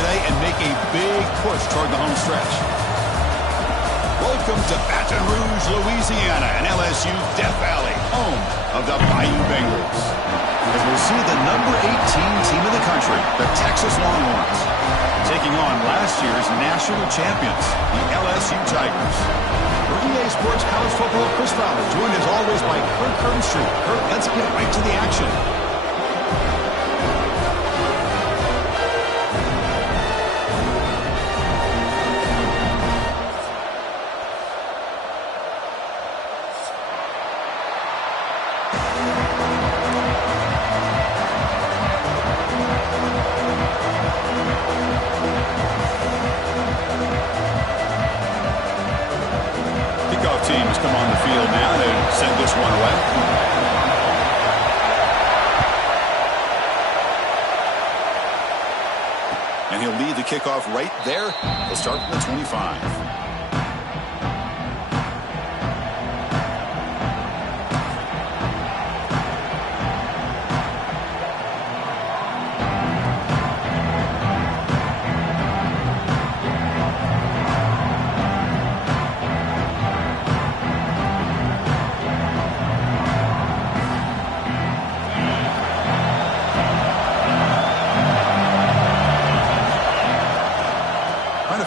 today and make a big push toward the home stretch. Welcome to Baton Rouge, Louisiana, and LSU Death Valley, home of the Bayou Bengals. As we'll see the number 18 team in the country, the Texas Longhorns, taking on last year's national champions, the LSU Tigers. For EA Sports College Football, Chris Fowler, joined as always by Kirk Curtinstreet. Kirk, let's get right to the action. Teams come on the field now to send this one away. And he'll lead the kickoff right there. He'll start from the 25.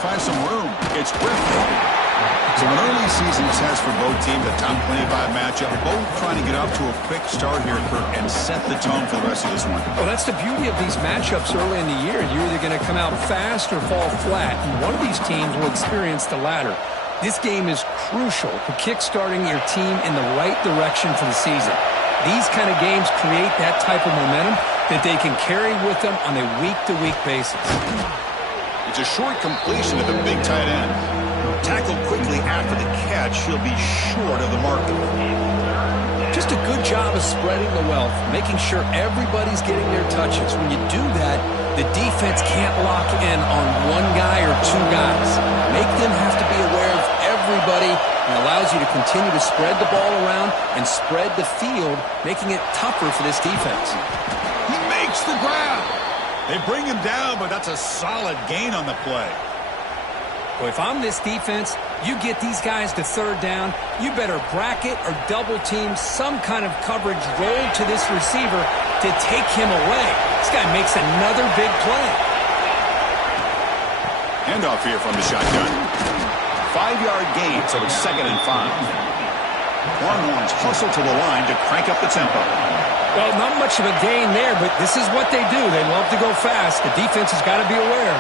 Find some room. It's Griffin. So an early season test for both teams, a top 25 matchup. Both trying to get off to a quick start here, Kirk, and set the tone for the rest of this one. Well, that's the beauty of these matchups early in the year. You're either going to come out fast or fall flat, and one of these teams will experience the latter. This game is crucial for kick-starting your team in the right direction for the season. These kind of games create that type of momentum that they can carry with them on a week-to-week basis. It's a short completion to the big tight end. Tackled quickly after the catch, he'll be short of the marker. Just a good job of spreading the wealth, making sure everybody's getting their touches. When you do that, the defense can't lock in on one guy or two guys. Make them have to be aware of everybody, and allows you to continue to spread the ball around and spread the field, making it tougher for this defense. He makes the grab. They bring him down, but that's a solid gain on the play. Well, if I'm this defense, you get these guys to third down, you better bracket or double team some kind of coverage roll to this receiver to take him away. This guy makes another big play. Handoff here from the shotgun. 5-yard gain, so it's 2nd and 5. Longhorns hustle to the line to crank up the tempo. Well, not much of a gain there, but this is what they do. They love to go fast. The defense has got to be aware.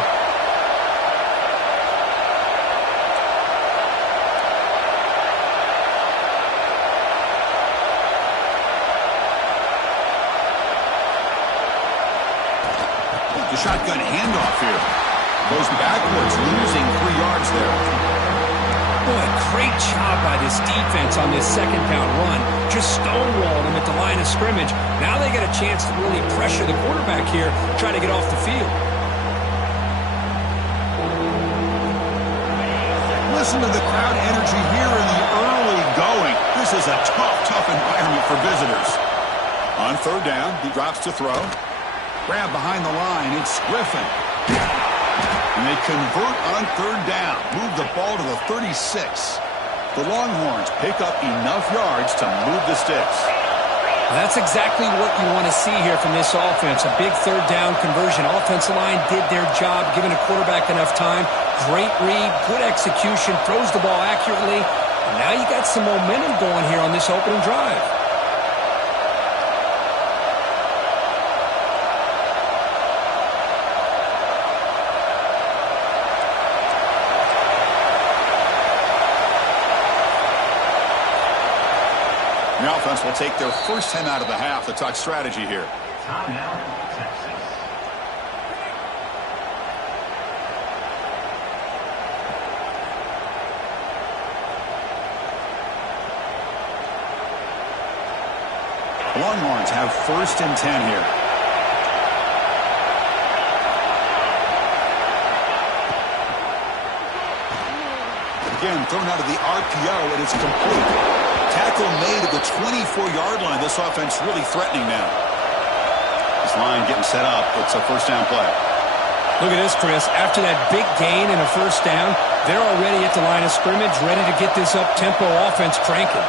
The shotgun handoff here. Goes backwards, losing 3 yards there. Boy, great job by this defense on this second down run. Just stonewalled him at the line of scrimmage. Now they get a chance to really pressure the quarterback here, try to get off the field. Listen to the crowd energy here in the early going. This is a tough environment for visitors. On third down, he drops to throw. Grab behind the line, it's Griffin. And they convert on third down. Move the ball to the 36. The Longhorns pick up enough yards to move the sticks. That's exactly what you want to see here from this offense. A big third down conversion. Offensive line did their job, giving a quarterback enough time. Great read, good execution, throws the ball accurately. And now you got some momentum going here on this opening drive. The offense will take their first 10 out of the half to talk strategy here. Timeout, Texas. The Longhorns have 1st and 10 here. Again, thrown out of the RPO, and it's complete. Tackle made at the 24-yard line. This offense really threatening now. This line getting set up. It's a first down play. Look at this, Chris. After that big gain and a first down, they're already at the line of scrimmage, ready to get this up-tempo offense cranking.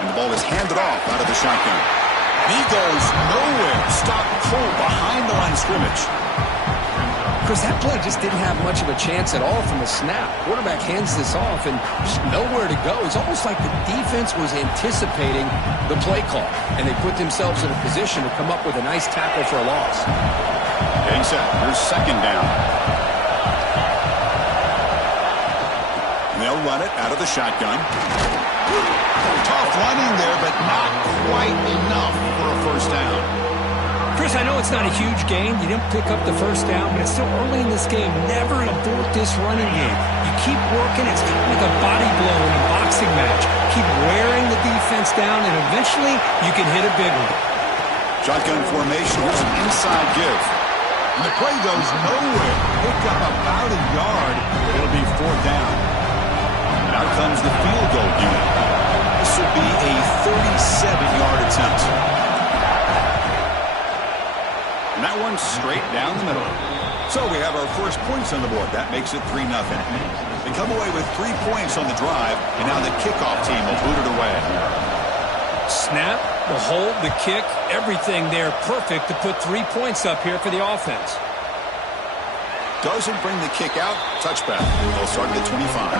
And the ball is handed off out of the shotgun. He goes nowhere. Stopped cold behind the line of scrimmage. Chris, that play just didn't have much of a chance at all from the snap. Quarterback hands this off and just nowhere to go. It's almost like the defense was anticipating the play call, and they put themselves in a position to come up with a nice tackle for a loss. Getting set. Here's second down. And they'll run it out of the shotgun. Tough running there, but not quite enough for a first down. Chris, I know it's not a huge gain. You didn't pick up the first down, but it's still early in this game. Never abort this running game. You keep working. It's kind of like a body blow in a boxing match. Keep wearing the defense down, and eventually you can hit a big one. Shotgun formation. Here's an inside give. And the play goes nowhere. Picked up about a yard. It'll be fourth down. And out comes the field goal unit. This will be a 37-yard attempt. And that one's straight down the middle. So we have our first points on the board. That makes it 3-0. They come away with 3 points on the drive, and now the kickoff team will boot it away. Snap, the hold, the kick, everything there perfect to put 3 points up here for the offense. Doesn't bring the kick out. Touchback. They'll start at the 25.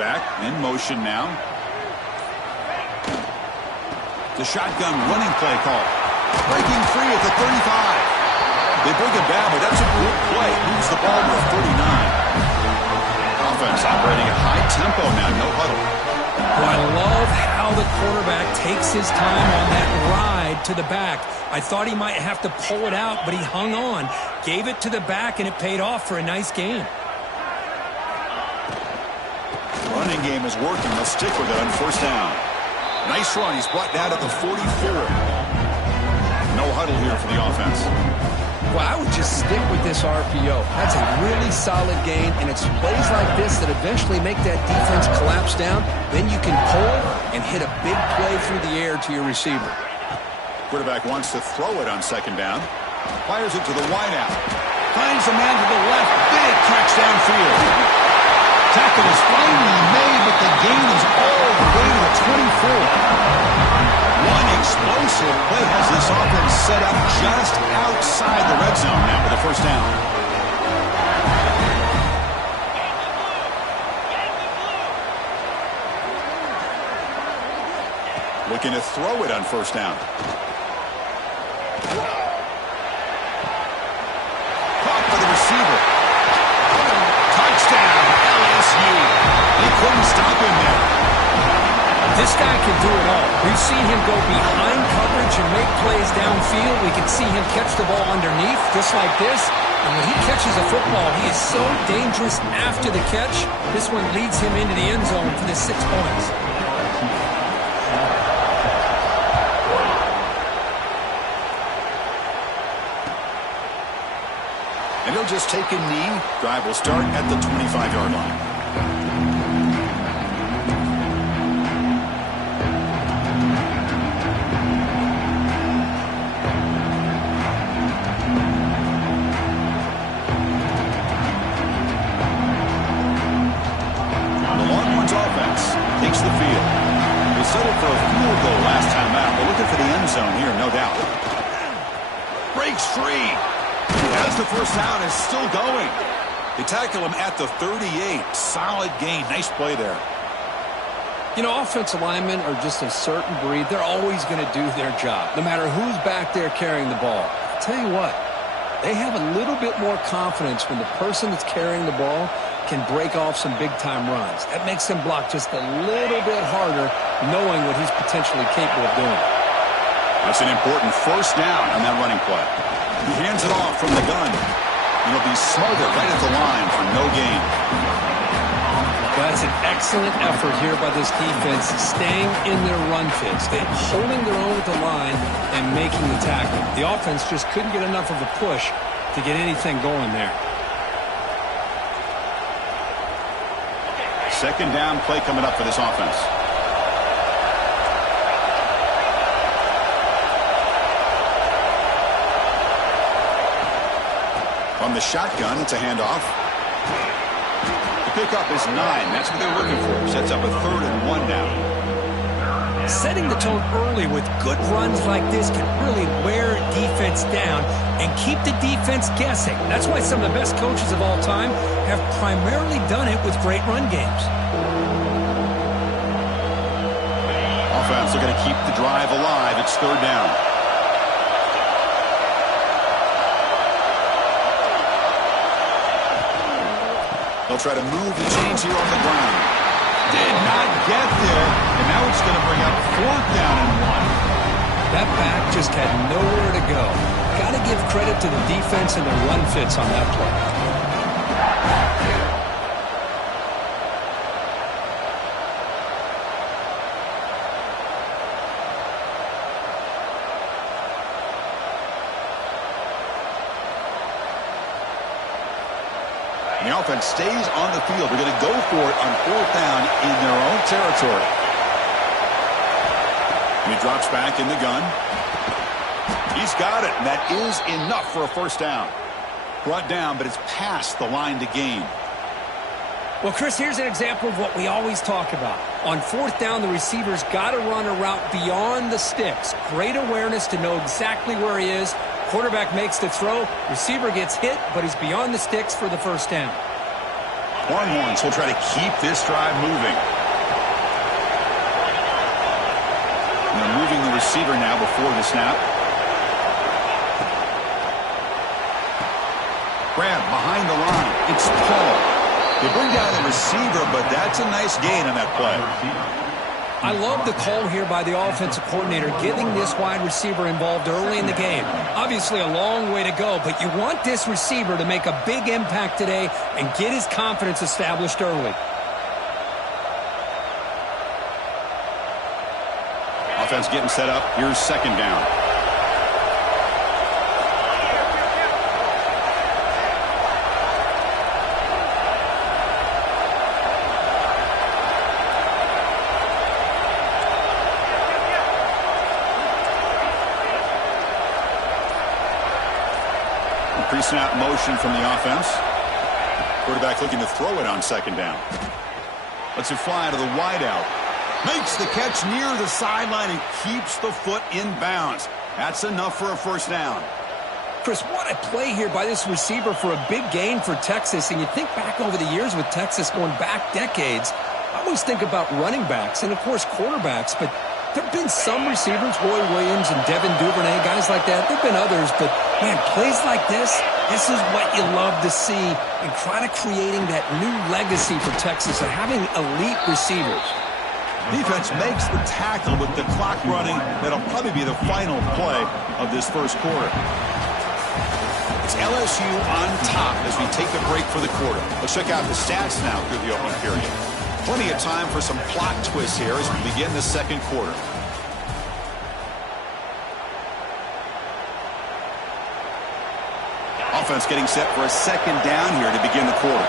Back in motion now. The shotgun running play call. Breaking free at the 35. They bring it down, but that's a good play. Moves the ball to 39. Offense operating at high tempo now. No huddle. Well, I love how the quarterback takes his time on that ride to the back. I thought he might have to pull it out, but he hung on. Gave it to the back, and it paid off for a nice gain. Running game is working. They'll stick with it on first down. Nice run. He's brought down at the 44. No huddle here for the offense. Well, I would just stick with this RPO. That's a really solid gain, and it's plays like this that eventually make that defense collapse down. Then you can pull it and hit a big play through the air to your receiver. Quarterback wants to throw it on second down. Fires it to the wideout. Finds a man to the left. Big catch downfield. Tackle is finally made, but the gain is all the way to the 24. One explosive play has this offense set up just outside the red zone now with a first down. Looking to throw it on first down. Caught by the receiver. Touchdown, LSU. They couldn't stop him there. This guy can do it all. We've seen him go behind coverage and make plays downfield. We can see him catch the ball underneath, just like this. And when he catches a football, he is so dangerous after the catch. This one leads him into the end zone for the 6 points. And he'll just take a knee. Drive will start at the 25-yard line. The Longhorns offense takes the field. They settled for a field goal last time out. They're looking for the end zone here, no doubt. Breaks free. As the first down is still going. They tackle him at the 38. Solid gain. Nice play there. You know, offensive linemen are just a certain breed. They're always going to do their job, no matter who's back there carrying the ball. I'll tell you what, they have a little bit more confidence when the person that's carrying the ball can break off some big-time runs. That makes them block just a little bit harder, knowing what he's potentially capable of doing. That's an important first down on that running play. He hands it off from the gun. It'll be smothered right at the line for no gain. That's an excellent effort here by this defense, staying in their run fits. They're holding their own with the line and making the tackle. The offense just couldn't get enough of a push to get anything going there. Second down play coming up for this offense. From the shotgun, it's a handoff. The pickup is 9. That's what they're looking for. Sets up a 3rd and 1 down. Setting the tone early with good runs like this can really wear defense down and keep the defense guessing. That's why some of the best coaches of all time have primarily done it with great run games. Offense looking to keep the drive alive. It's 3rd down. They'll try to move the chains here on the ground. Did not get there, and now it's going to bring up 4th down and 1. That back just had nowhere to go. Got to give credit to the defense and the run fits on that play. And the offense stays on the field. They're going to go for it on 4th down in their own territory. And he drops back in the gun. He's got it, and that is enough for a first down. Brought down, but it's past the line to gain. Well, Chris, here's an example of what we always talk about. On 4th down, the receiver's got to run a route beyond the sticks. Great awareness to know exactly where he is. Quarterback makes the throw. Receiver gets hit, but he's beyond the sticks for the first down. Longhorns will try to keep this drive moving. And they're moving the receiver now before the snap. Grab behind the line. It's Paul. They bring down the receiver, but that's a nice gain on that play. I love the call here by the offensive coordinator, getting this wide receiver involved early in the game. Obviously a long way to go, but you want this receiver to make a big impact today and get his confidence established early. Offense getting set up. Here's 2nd down. Pre-snap motion from the offense. Quarterback looking to throw it on 2nd down. Lets it fly to the wideout. Makes the catch near the sideline and keeps the foot in bounds. That's enough for a first down. Chris, what a play here by this receiver for a big gain for Texas. And you think back over the years with Texas going back decades, I always think about running backs and, of course, quarterbacks. But there have been some receivers, Roy Williams and Devin Duvernay, guys like that. There have been others, but, man, plays like this is what you love to see and kind of creating that new legacy for Texas of having elite receivers. Defense makes the tackle with the clock running. That'll probably be the final play of this first quarter. It's LSU on top as we take a break for the quarter. Let's check out the stats now through the opening period. Plenty of time for some plot twists here as we begin the second quarter. Offense getting set for a 2nd down here to begin the quarter.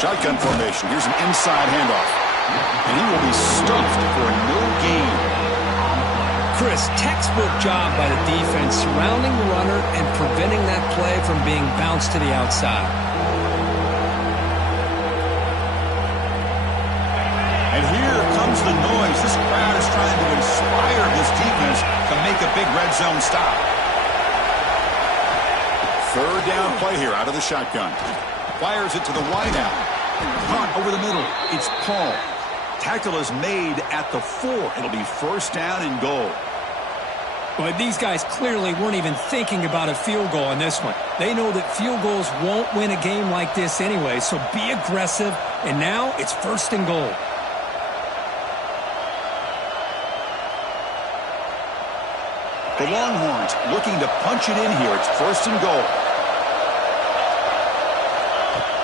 Shotgun formation. Here's an inside handoff. And he will be stuffed for no gain. Chris, textbook job by the defense surrounding the runner and preventing that play from being bounced to the outside. And here comes the noise. This crowd is trying to inspire this defense to make a big red zone stop. 3rd down play here out of the shotgun. Fires it to the wideout. Caught over the middle. It's Paul. Tackle is made at the 4. It'll be first down and goal. But these guys clearly weren't even thinking about a field goal in this one. They know that field goals won't win a game like this anyway, so be aggressive, and now it's 1st and goal. The Longhorns looking to punch it in here. It's 1st and goal.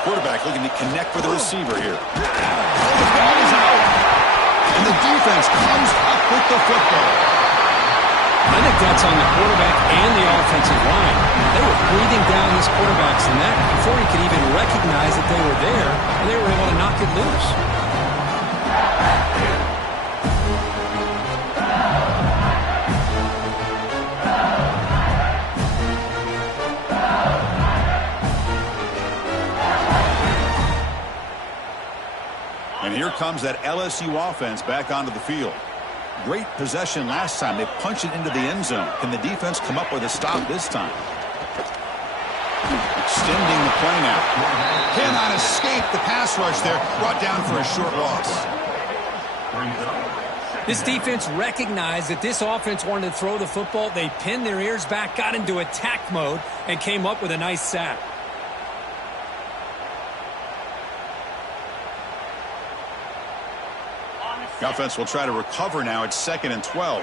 Quarterback looking to connect with the receiver here. Oh, the ball is out. And the defense comes up with the football. I think that's on the quarterback and the offensive line. They were breathing down this quarterback's neck before he could even recognize that they were there, and they were able to knock it loose. And here comes that LSU offense back onto the field. Great possession last time. They punched it into the end zone. Can the defense come up with a stop this time? Extending the play now. Cannot escape the pass rush there. Brought down for a short loss. This defense recognized that this offense wanted to throw the football. They pinned their ears back, got into attack mode, and came up with a nice sack. The offense will try to recover now. It's 2nd and 12.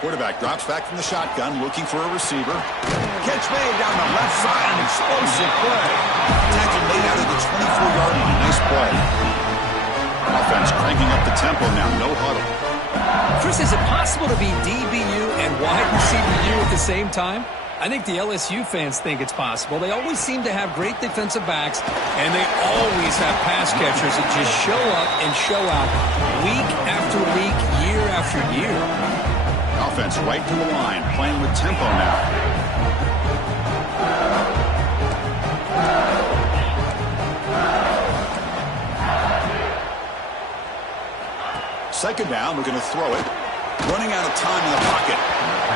Quarterback drops back from the shotgun, looking for a receiver. Catch made down the left side, an explosive play. Tackle made out of the 24-yard line. Nice play. Offense cranking up the tempo now. No huddle. Chris, is it possible to be DBU and wide receiver U at the same time? I think the LSU fans think it's possible. They always seem to have great defensive backs, and they always have pass catchers that just show up and show out week after week, year after year. Offense right to the line, playing with tempo now. Second down, we're going to throw it. Running out of time in the pocket.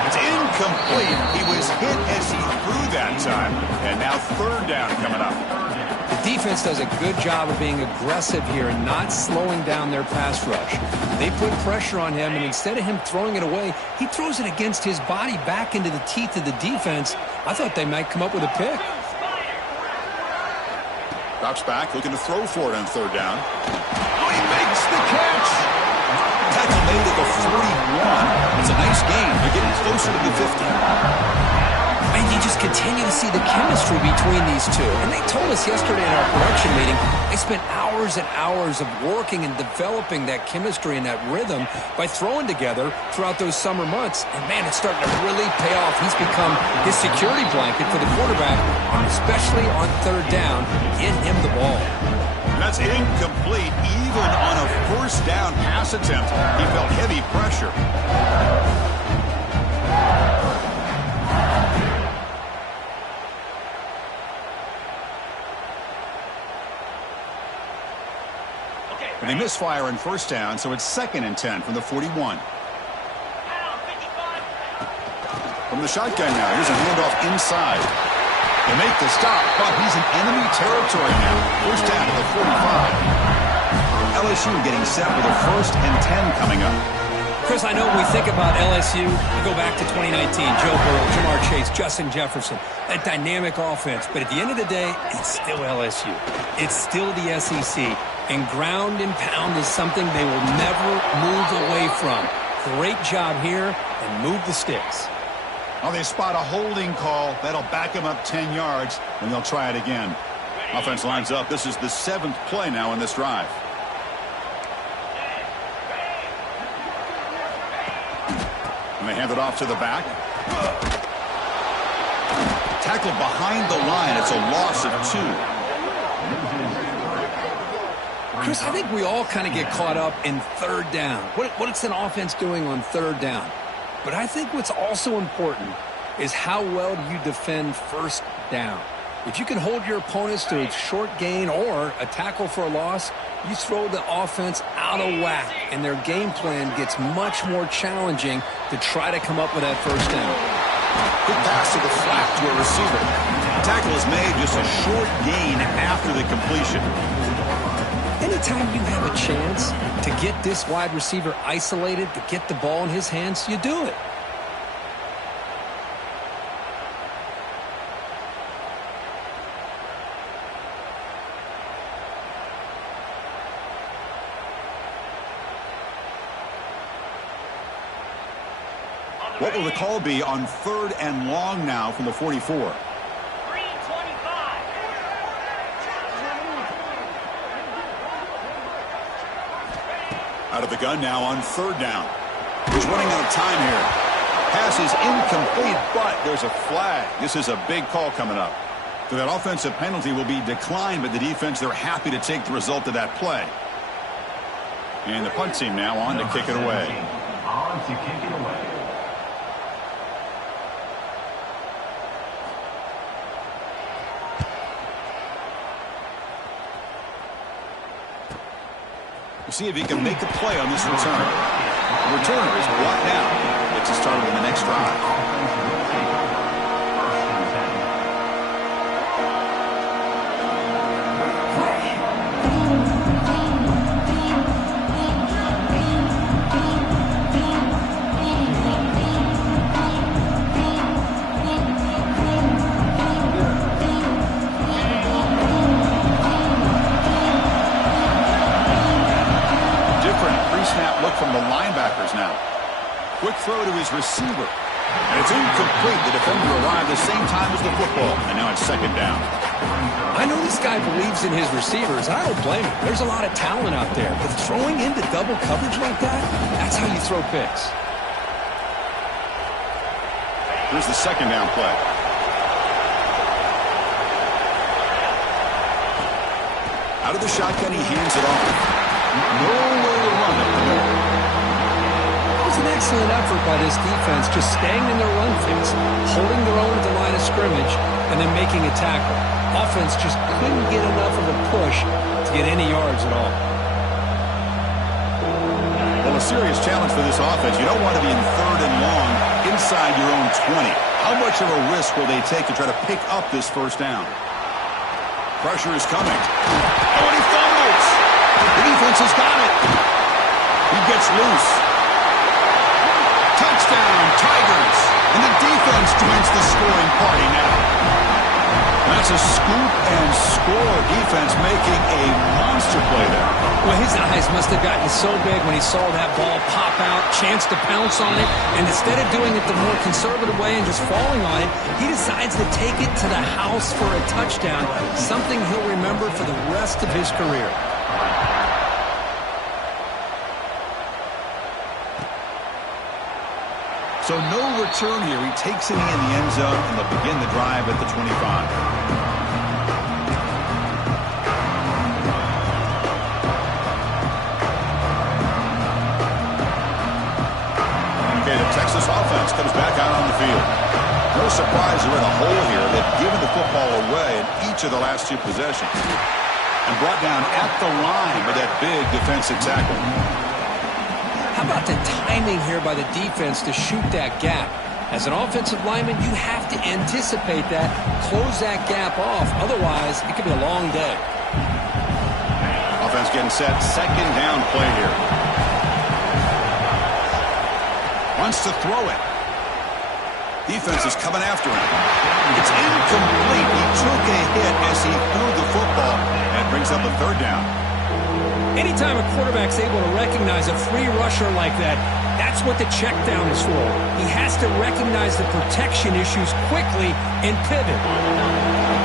It's incomplete. He was hit as he threw that time. And now 3rd down coming up. The defense does a good job of being aggressive here and not slowing down their pass rush. They put pressure on him, and instead of him throwing it away, he throws it against his body back into the teeth of the defense. I thought they might come up with a pick. Drops back, looking to throw for it on 3rd down. Oh, he makes the catch! Tackle made at the 41. It's a nice gain. They're getting closer to the 50. And you just continue to see the chemistry between these two. And they told us yesterday in our production meeting, they spent hours and hours of working and developing that chemistry and that rhythm by throwing together throughout those summer months. And, man, it's starting to really pay off. He's become his security blanket for the quarterback, and especially on 3rd down, get him the ball. That's incomplete. Even on a 1st down pass attempt, he felt heavy pressure. And they misfire on 1st down, so it's 2nd and 10 from the 41. From the shotgun now, here's a handoff inside. They make the stop, but he's in enemy territory now. 1st down to the 45. LSU getting set with a 1st and 10 coming up. Chris, I know when we think about LSU, you go back to 2019, Joe Burrow, Jamar Chase, Justin Jefferson, that dynamic offense. But at the end of the day, it's still LSU. It's still the SEC. And ground and pound is something they will never move away from. Great job here, and move the sticks. Well, they spot a holding call. That'll back them up 10 yards, and they'll try it again. Offense lines up. This is the 7th play now in this drive. And they hand it off to the back. Tackled behind the line. It's a loss of 2. Chris, I think we all kind of get caught up in 3rd down. What's an offense doing on 3rd down? But I think what's also important is how well do you defend 1st down. If you can hold your opponents to a short gain or a tackle for a loss, you throw the offense out of whack, and their game plan gets much more challenging to try to come up with that 1st down. Good pass to the flat to a receiver. Tackle is made, just a short gain after the completion. Anytime you have a chance to get this wide receiver isolated, to get the ball in his hands, you do it. What will the call be on 3rd and long now from the 44? 3:25. Out of the gun now on 3rd down. He's running out of time here. Pass is incomplete, but there's a flag. This is a big call coming up. So that offensive penalty will be declined by the defense. They're happy to take the result of that play. And the punt team now on to kick it away. On to kick it away. See if he can make a play on this return. The returner is brought down. Gets us started on the next drive. From the linebackers now. Quick throw to his receiver. And it's incomplete. The defender arrived the same time as the football. And now it's 2nd down. I know this guy believes in his receivers. I don't blame him. There's a lot of talent out there. But throwing into double coverage like that, that's how you throw picks. Here's the 2nd down play. Out of the shotgun, he hands it off. Nowhere to run up the middle. It was an excellent effort by this defense, just staying in their run phase, holding their own at the line of scrimmage, and then making a tackle. Offense just couldn't get enough of a push to get any yards at all. Well, a serious challenge for this offense. You don't want to be in 3rd and long inside your own 20. How much of a risk will they take to try to pick up this 1st down? Pressure is coming. Oh, and he fumbles. The defense has got it. He gets loose. Touchdown, Tigers. And the defense joins the scoring party now. That's a scoop and score. Defense making a monster play there. Well, his eyes must have gotten so big when he saw that ball pop out, chance to pounce on it, and instead of doing it the more conservative way and just falling on it, he decides to take it to the house for a touchdown, something he'll remember for the rest of his career. So no return here. He takes it in the end zone, and they'll begin the drive at the 25. Okay, the Texas offense comes back out on the field. No surprise they're in a hole here. They've given the football away in each of the last 2 possessions. And brought down at the line by that big defensive tackle. How about the timing here by the defense to shoot that gap? As an offensive lineman, you have to anticipate that, close that gap off. Otherwise, it could be a long day. Offense getting set. 2nd down play here. Wants to throw it. Defense is coming after him. It's incomplete. He took a hit as he threw the football. And brings up a 3rd down. Anytime a quarterback's able to recognize a free rusher like that, that's what the check down is for. He has to recognize the protection issues quickly and pivot.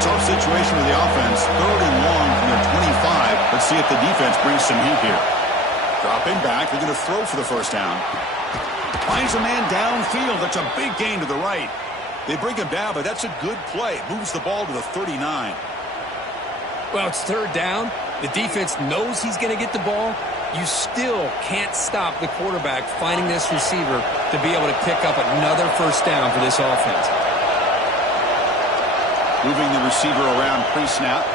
Tough situation with the offense. 3rd and long from their 25. Let's see if the defense brings some heat here. Dropping back. They're going to throw for the 1st down. Finds a man downfield. That's a big gain to the right. They bring him down, but that's a good play. Moves the ball to the 39. Well, it's 3rd down. The defense knows he's going to get the ball. You still can't stop the quarterback finding this receiver to be able to pick up another 1st down for this offense. Moving the receiver around pre-snap.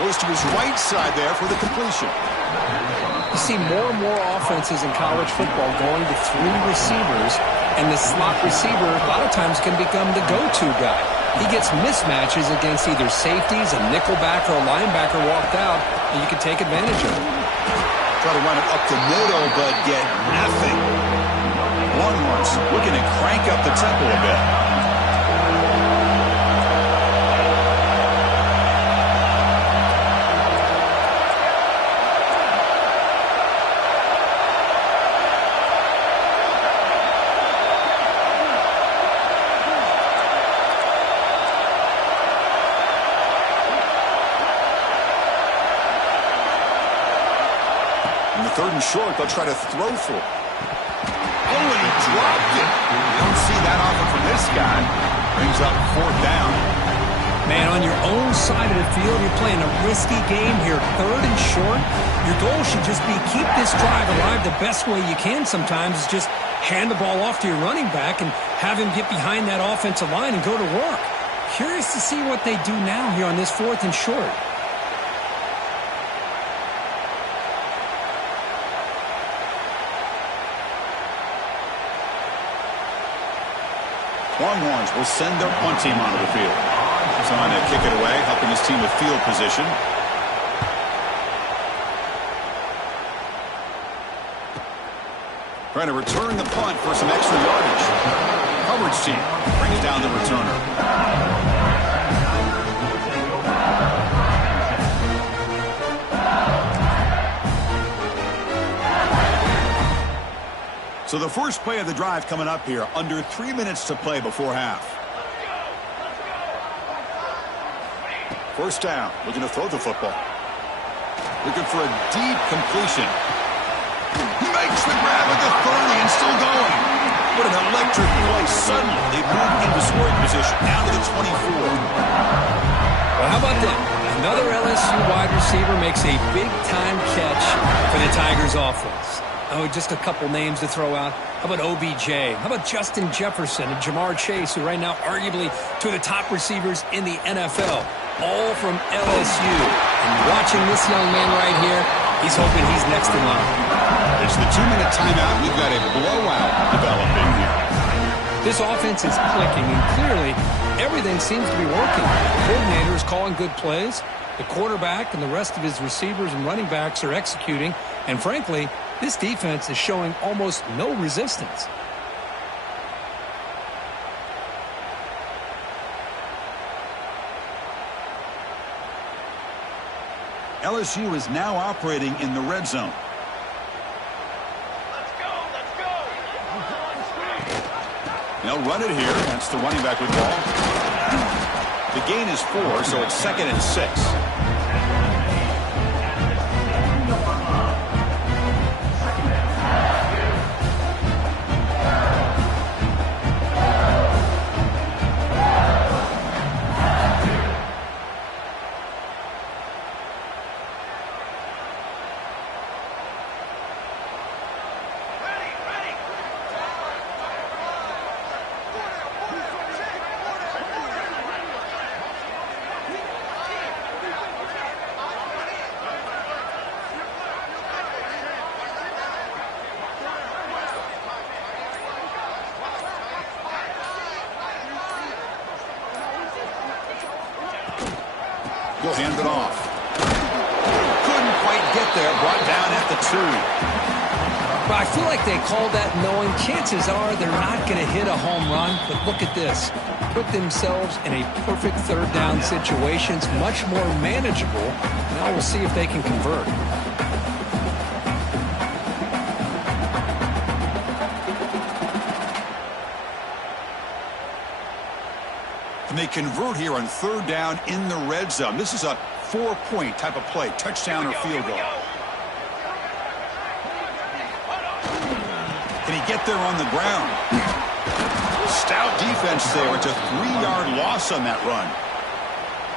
Goes to his right side there for the completion. You see more and more offenses in college football going to 3 receivers, and the slot receiver a lot of times can become the go-to guy. He gets mismatches against either safeties, a nickelback, or a linebacker walked out, and you can take advantage of it. Try to run it up the middle, but get nothing. Longhorns looking to crank up the tempo a bit. Third and short, they'll try to throw for it. Oh, and he dropped it. You don't see that often from this guy. Brings up fourth down. Man, on your own side of the field, you're playing a risky game here. Third and short, your goal should just be keep this drive alive the best way you can sometimes is just hand the ball off to your running back and have him get behind that offensive line and go to work. Curious to see what they do now here on this fourth and short. Longhorns will send their punt team onto the field. He's on to kick it away, helping his team with field position. Trying to return the punt for some extra yardage. Coverage team brings down the returner. So the first play of the drive coming up here, under 3 minutes to play before half. First down, looking to throw the football. Looking for a deep completion. Makes the grab at the 30 and still going. What an electric play. Suddenly they move into scoring position, down to the 24. Well, how about that? Another LSU wide receiver makes a big-time catch for the Tigers offense. Oh, just a couple names to throw out. How about OBJ? How about Justin Jefferson and Jamar Chase, who right now arguably two of the top receivers in the NFL, all from LSU. And watching this young man right here, he's hoping he's next in line. It's the 2-minute timeout. We've got a blowout developing here. This offense is clicking, and clearly everything seems to be working. The coordinator is calling good plays. The quarterback and the rest of his receivers and running backs are executing. And frankly, this defense is showing almost no resistance. LSU is now operating in the red zone. Let's go. They'll run it here. That's the running back with the ball. The gain is 4, so it's 2nd and 6. He'll hand it off. Couldn't quite get there. Brought down at the 2. But I feel like they called that knowing chances are they're not going to hit a home run. But look at this. Put themselves in a perfect third down situation. It's much more manageable. Now we'll see if they can convert. And they convert here on third down in the red zone. This is a 4-point type of play, touchdown or field goal. Can he get there on the ground? Stout defense there. It's a 3-yard loss on that run.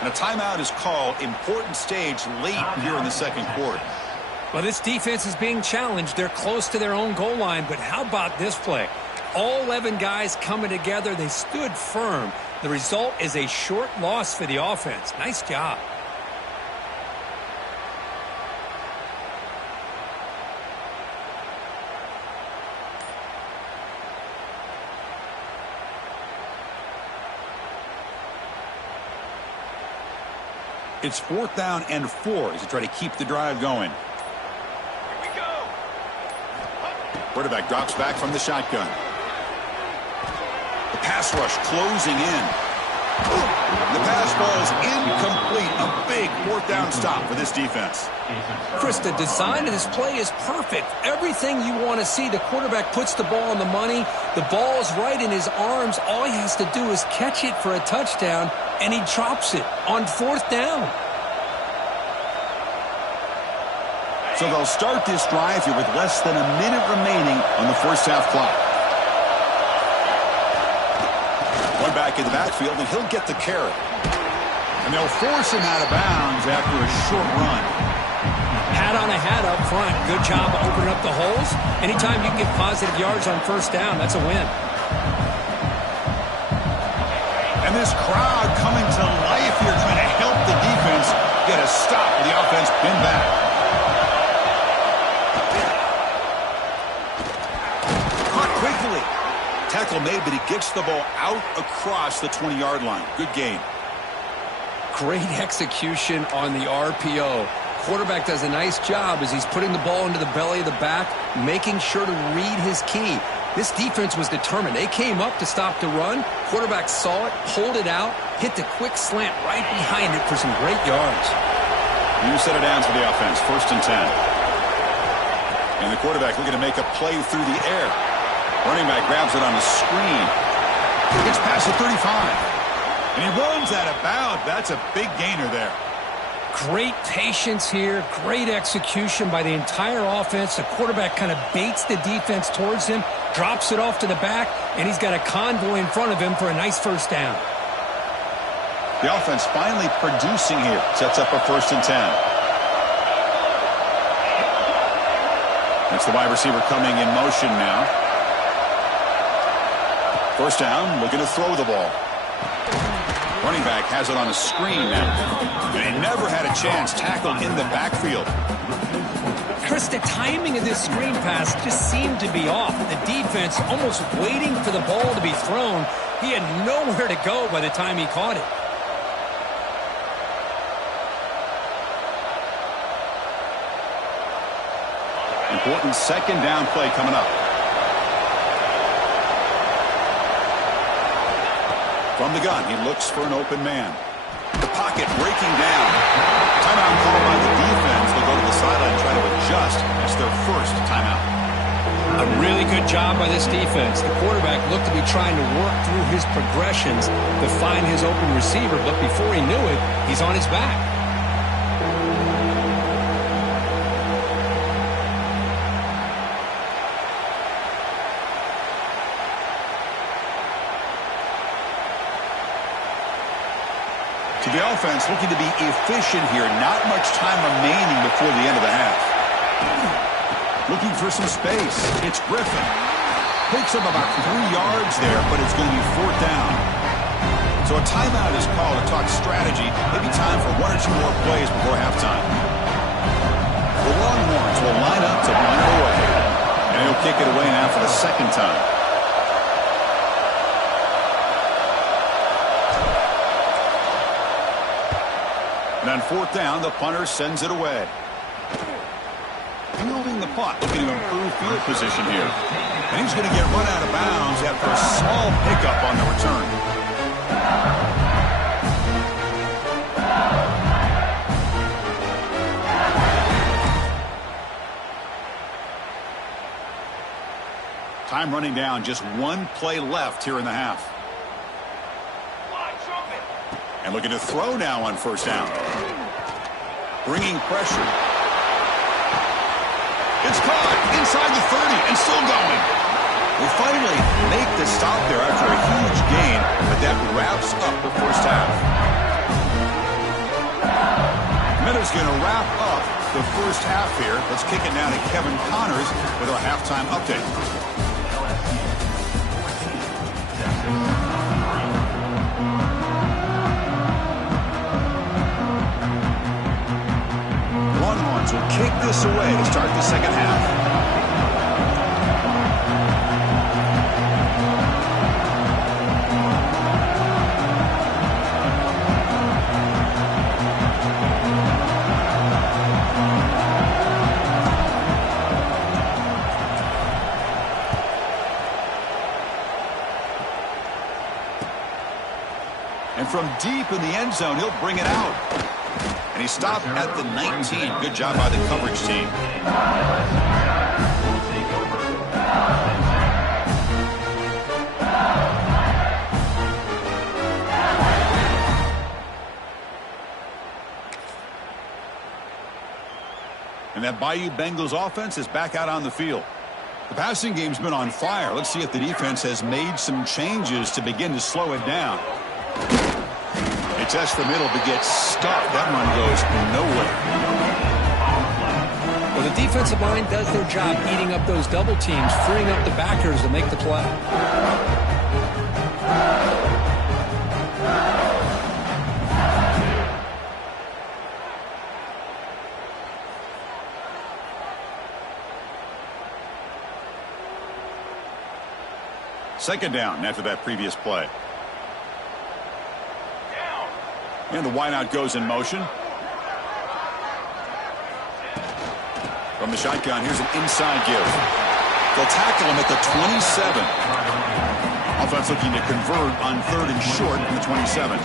And a timeout is called. Important stage late here in the second quarter. Well, this defense is being challenged. They're close to their own goal line. But how about this play? All 11 guys coming together. They stood firm. The result is a short loss for the offense. Nice job. It's 4th down and 4 as they try to keep the drive going. Here we go. Quarterback drops back from the shotgun. The pass rush closing in. The pass ball is incomplete. A big 4th down stop for this defense. Chris, the design of this play is perfect. Everything you want to see. The quarterback puts the ball on the money. The ball's right in his arms. All he has to do is catch it for a touchdown, and he drops it on 4th down. So they'll start this drive here with less than a minute remaining on the first half clock. One back in the backfield, and he'll get the carry. And they'll force him out of bounds after a short run. Hat on a hat up front. Good job of opening up the holes. Anytime you can get positive yards on first down, that's a win. And this crowd coming to life here, trying to help the defense get a stop with the offense pinned back. Caught quickly. Tackle made, but he gets the ball out across the 20-yard line. Good gain. Great execution on the RPO. Quarterback does a nice job as he's putting the ball into the belly of the back, making sure to read his key. This defense was determined. They came up to stop the run. Quarterback saw it, pulled it out, hit the quick slant right behind it for some great yards. New set of downs for the offense, 1st and 10. And the quarterback looking to make a play through the air. Running back grabs it on the screen. Gets past the 35. And he runs out of bounds. That's a big gainer there. Great patience here. Great execution by the entire offense. The quarterback kind of baits the defense towards him, drops it off to the back, and he's got a convoy in front of him for a nice first down. The offense finally producing here. Sets up a 1st and 10. That's the wide receiver coming in motion now. 1st down, looking to throw the ball. Running back has it on a screen now. And he never had a chance tackled in the backfield. Chris, the timing of this screen pass just seemed to be off. The defense almost waiting for the ball to be thrown. He had nowhere to go by the time he caught it. Important 2nd down play coming up. From the gun, he looks for an open man. The pocket breaking down. Timeout called by the defense. They'll go to the sideline and try to adjust. It's their 1st timeout. A really good job by this defense. The quarterback looked to be trying to work through his progressions to find his open receiver, but before he knew it, he's on his back. The offense looking to be efficient here. Not much time remaining before the end of the half. Looking for some space. It's Griffin. Picks up about 3 yards there, but it's going to be 4th down. So a timeout is called to talk strategy. Maybe time for 1 or 2 more plays before halftime. The Longhorns will line up to punt it away. And he'll kick it away now for the 2nd time. And on 4th down, the punter sends it away. Fielding the punt, looking to improve field position here. And he's going to get run out of bounds after a small pickup on the return. Time running down, just 1 play left here in the half. And looking to throw now on 1st down. Bringing pressure. It's caught inside the 30 and still going. Will finally make the stop there after a huge gain, but that wraps up the first half. Minutes going to wrap up the first half here. Let's kick it now to Kevin Connors with our halftime update. Longhorns will kick this away to start the second half. And from deep in the end zone, he'll bring it out. And he stopped at the 19. Good job by the coverage team. And that Bayou Bengals offense is back out on the field. The passing game's been on fire. Let's see if the defense has made some changes to begin to slow it down. They test the middle but get stuffed. That run goes nowhere. Well, the defensive line does their job eating up those double teams, freeing up the backers to make the play. Second down after that previous play. And the wideout goes in motion. From the shotgun, here's an inside give. They'll tackle him at the 27. Offense looking to convert on 3rd and short from the 27.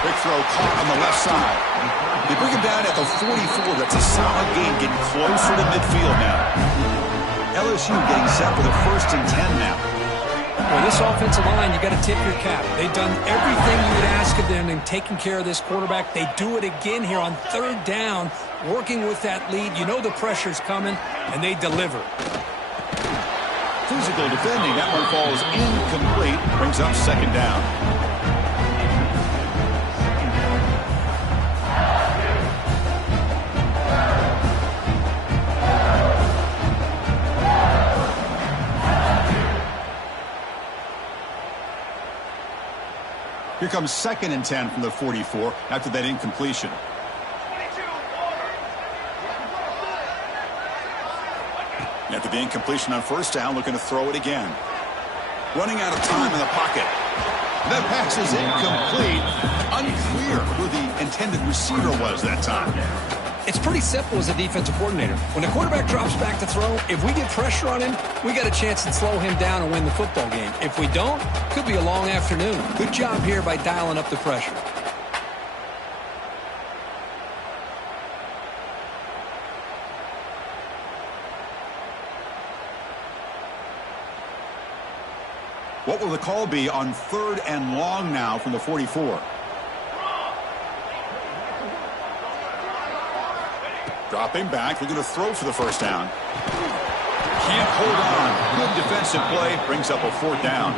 Quick throw caught on the left side. They bring him down at the 44. That's a solid gain, getting closer to midfield now. LSU getting set for the 1st and 10 now. Well, this offensive line, you got to tip your cap. They've done everything you would ask of them in taking care of this quarterback. They do it again here on 3rd down, working with that lead. You know the pressure's coming, and they deliver. Physical defending. That one falls incomplete. Brings up 2nd down. Here comes 2nd and 10 from the 44 after that incompletion. After the incompletion on 1st down, looking to throw it again. Running out of time in the pocket. That pass is incomplete. Unclear who the intended receiver was that time. It's pretty simple as a defensive coordinator. When the quarterback drops back to throw, if we get pressure on him, we got a chance to slow him down and win the football game. If we don't, could be a long afternoon. Good job here by dialing up the pressure. What will the call be on 3rd and long now from the 44? Dropping back, looking to throw for the 1st down. Can't hold on. Good defensive play, brings up a 4th down.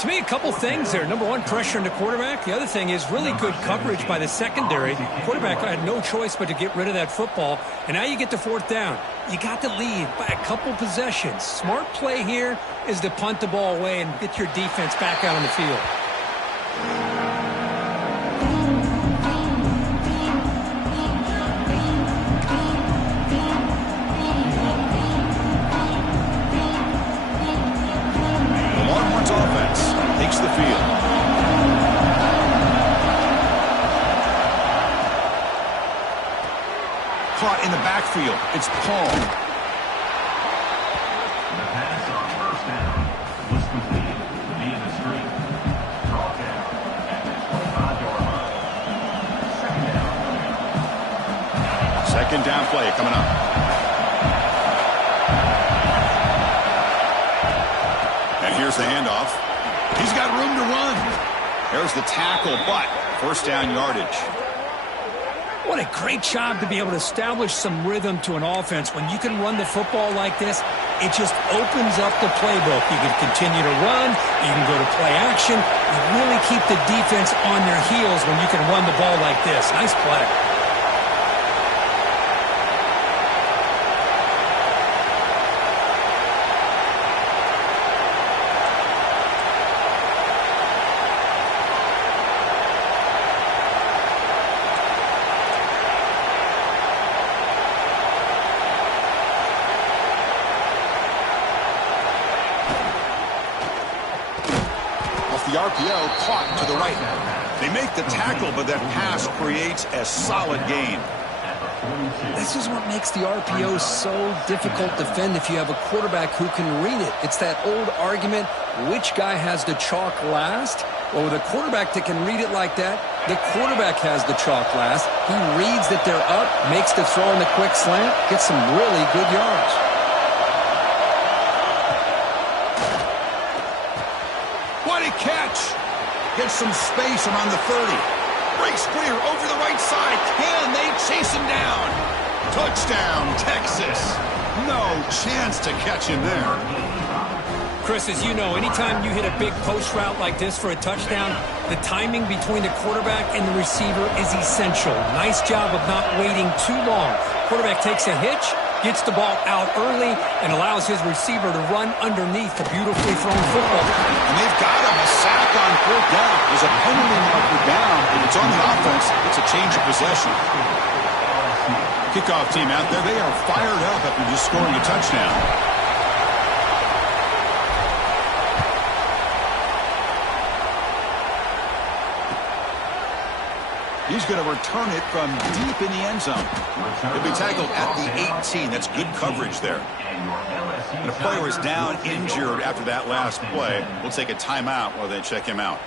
To me, a couple things there. Number one, pressure on the quarterback. The other thing is really good coverage by the secondary. Quarterback had no choice but to get rid of that football. And now you get to 4th down. You got the lead by a couple possessions. Smart play here is to punt the ball away and get your defense back out on the field. Takes the field. Caught in the backfield. It's Paul. The pass on 1st down was completed via the screen. Brought down at the 25-yard line. 2nd down. 2nd down play coming up. And here's the handoff. He's got room to run. There's the tackle, but 1st down yardage. What a great job to be able to establish some rhythm to an offense. When you can run the football like this, it just opens up the playbook. You can continue to run. You can go to play action. You really keep the defense on their heels when you can run the ball like this. Nice play. The RPO caught to the right. They make the tackle, but that pass creates a solid gain. This is what makes the RPO so difficult to defend if you have a quarterback who can read it. It's that old argument, which guy has the chalk last? Well, with a quarterback that can read it like that, the quarterback has the chalk last. He reads that they're up, makes the throw in the quick slant, gets some really good yards. What a catch! Gets some space around the 30. Breaks clear over the right side. Can they chase him down? Touchdown, Texas. No chance to catch him there. Chris, as you know, anytime you hit a big post route like this for a touchdown, the timing between the quarterback and the receiver is essential. Nice job of not waiting too long. Quarterback takes a hitch, gets the ball out early, and allows his receiver to run underneath the beautifully thrown football. And they've got him a sack on 4th down. There's a penalty marker down, and it's on the offense. It's a change of possession. Kickoff team out there, they are fired up after just scoring a touchdown. He's going to return it from deep in the end zone. He'll be tackled at the 18. That's good coverage there. And the player is down injured after that last play. We'll take a timeout while they check him out.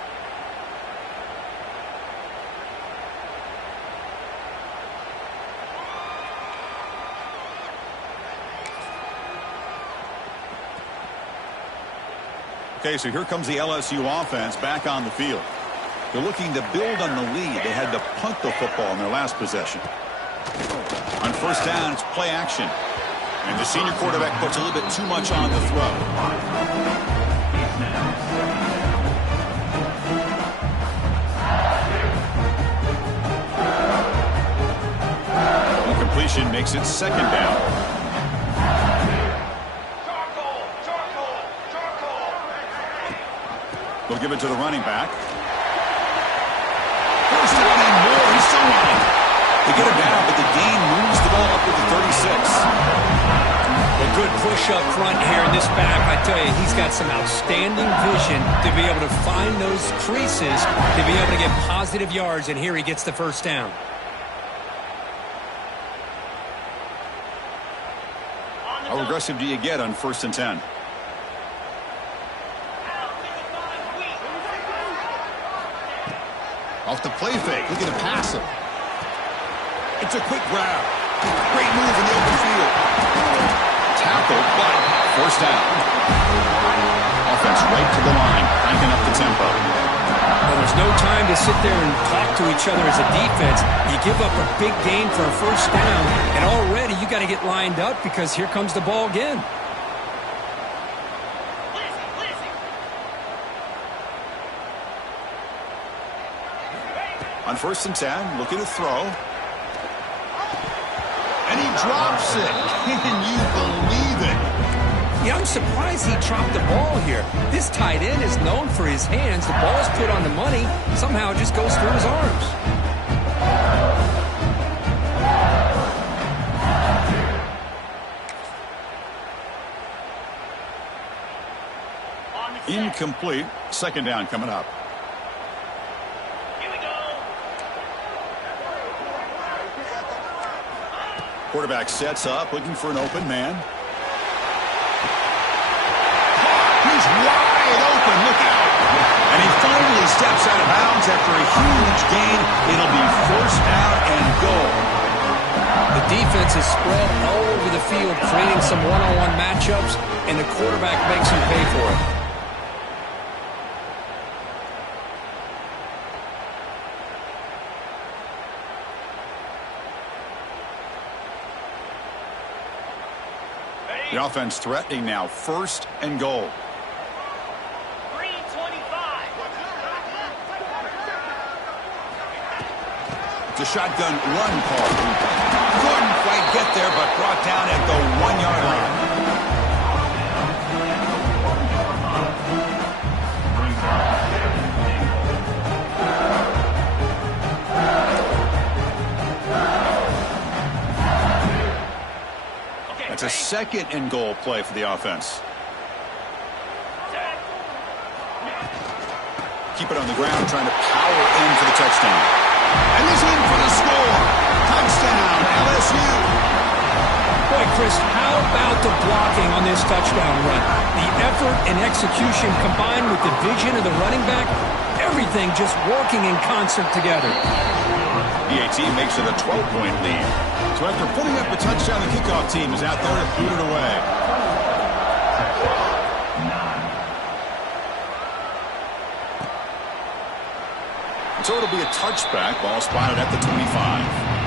Okay, so here comes the LSU offense back on the field. They're looking to build on the lead. They had to punt the football in their last possession. On 1st down, it's play action. And the senior quarterback puts a little bit too much on the throw. Incompletion makes it 2nd down. They'll give it to the running back. First down and more. He's still running. They get him down, but the gain moves the ball up to the 36. A good push up front here in this back. I tell you, he's got some outstanding vision to be able to find those creases, to be able to get positive yards, and here he gets the 1st down. How aggressive do you get on 1st and 10? Off the play fake, looking to pass him. It's a quick grab. Great move in the open field. Tackled, but 1st down. Offense right to the line, cranking up the tempo. Well, there's no time to sit there and talk to each other as a defense. You give up a big gain for a 1st down, and already you got to get lined up because here comes the ball again. On 1st and 10, looking to throw. And he drops it. Can you believe it? Yeah, I'm surprised he dropped the ball here. This tight end is known for his hands. The ball's put on the money. Somehow it just goes through his arms. Incomplete. 2nd down coming up. Quarterback sets up, looking for an open man. He's wide open, look out. And he finally steps out of bounds after a huge gain. It'll be 1st down and goal. The defense is spread all over the field, creating some one-on-one matchups, and the quarterback makes him pay for it. The offense threatening now. 1st and goal. 3:25. It's a shotgun run call. Couldn't quite get there, but brought down at the 1-yard line. It's a 2nd and goal play for the offense. Keep it on the ground, trying to power in for the touchdown. And he's in for the score. Touchdown, LSU. Boy, Chris, how about the blocking on this touchdown run? The effort and execution combined with the vision of the running back, everything just working in concert together. BAT makes it a 12-point lead. So after putting up a touchdown, the kickoff team is out there to boot it away. So it'll be a touchback. Ball spotted at the 25.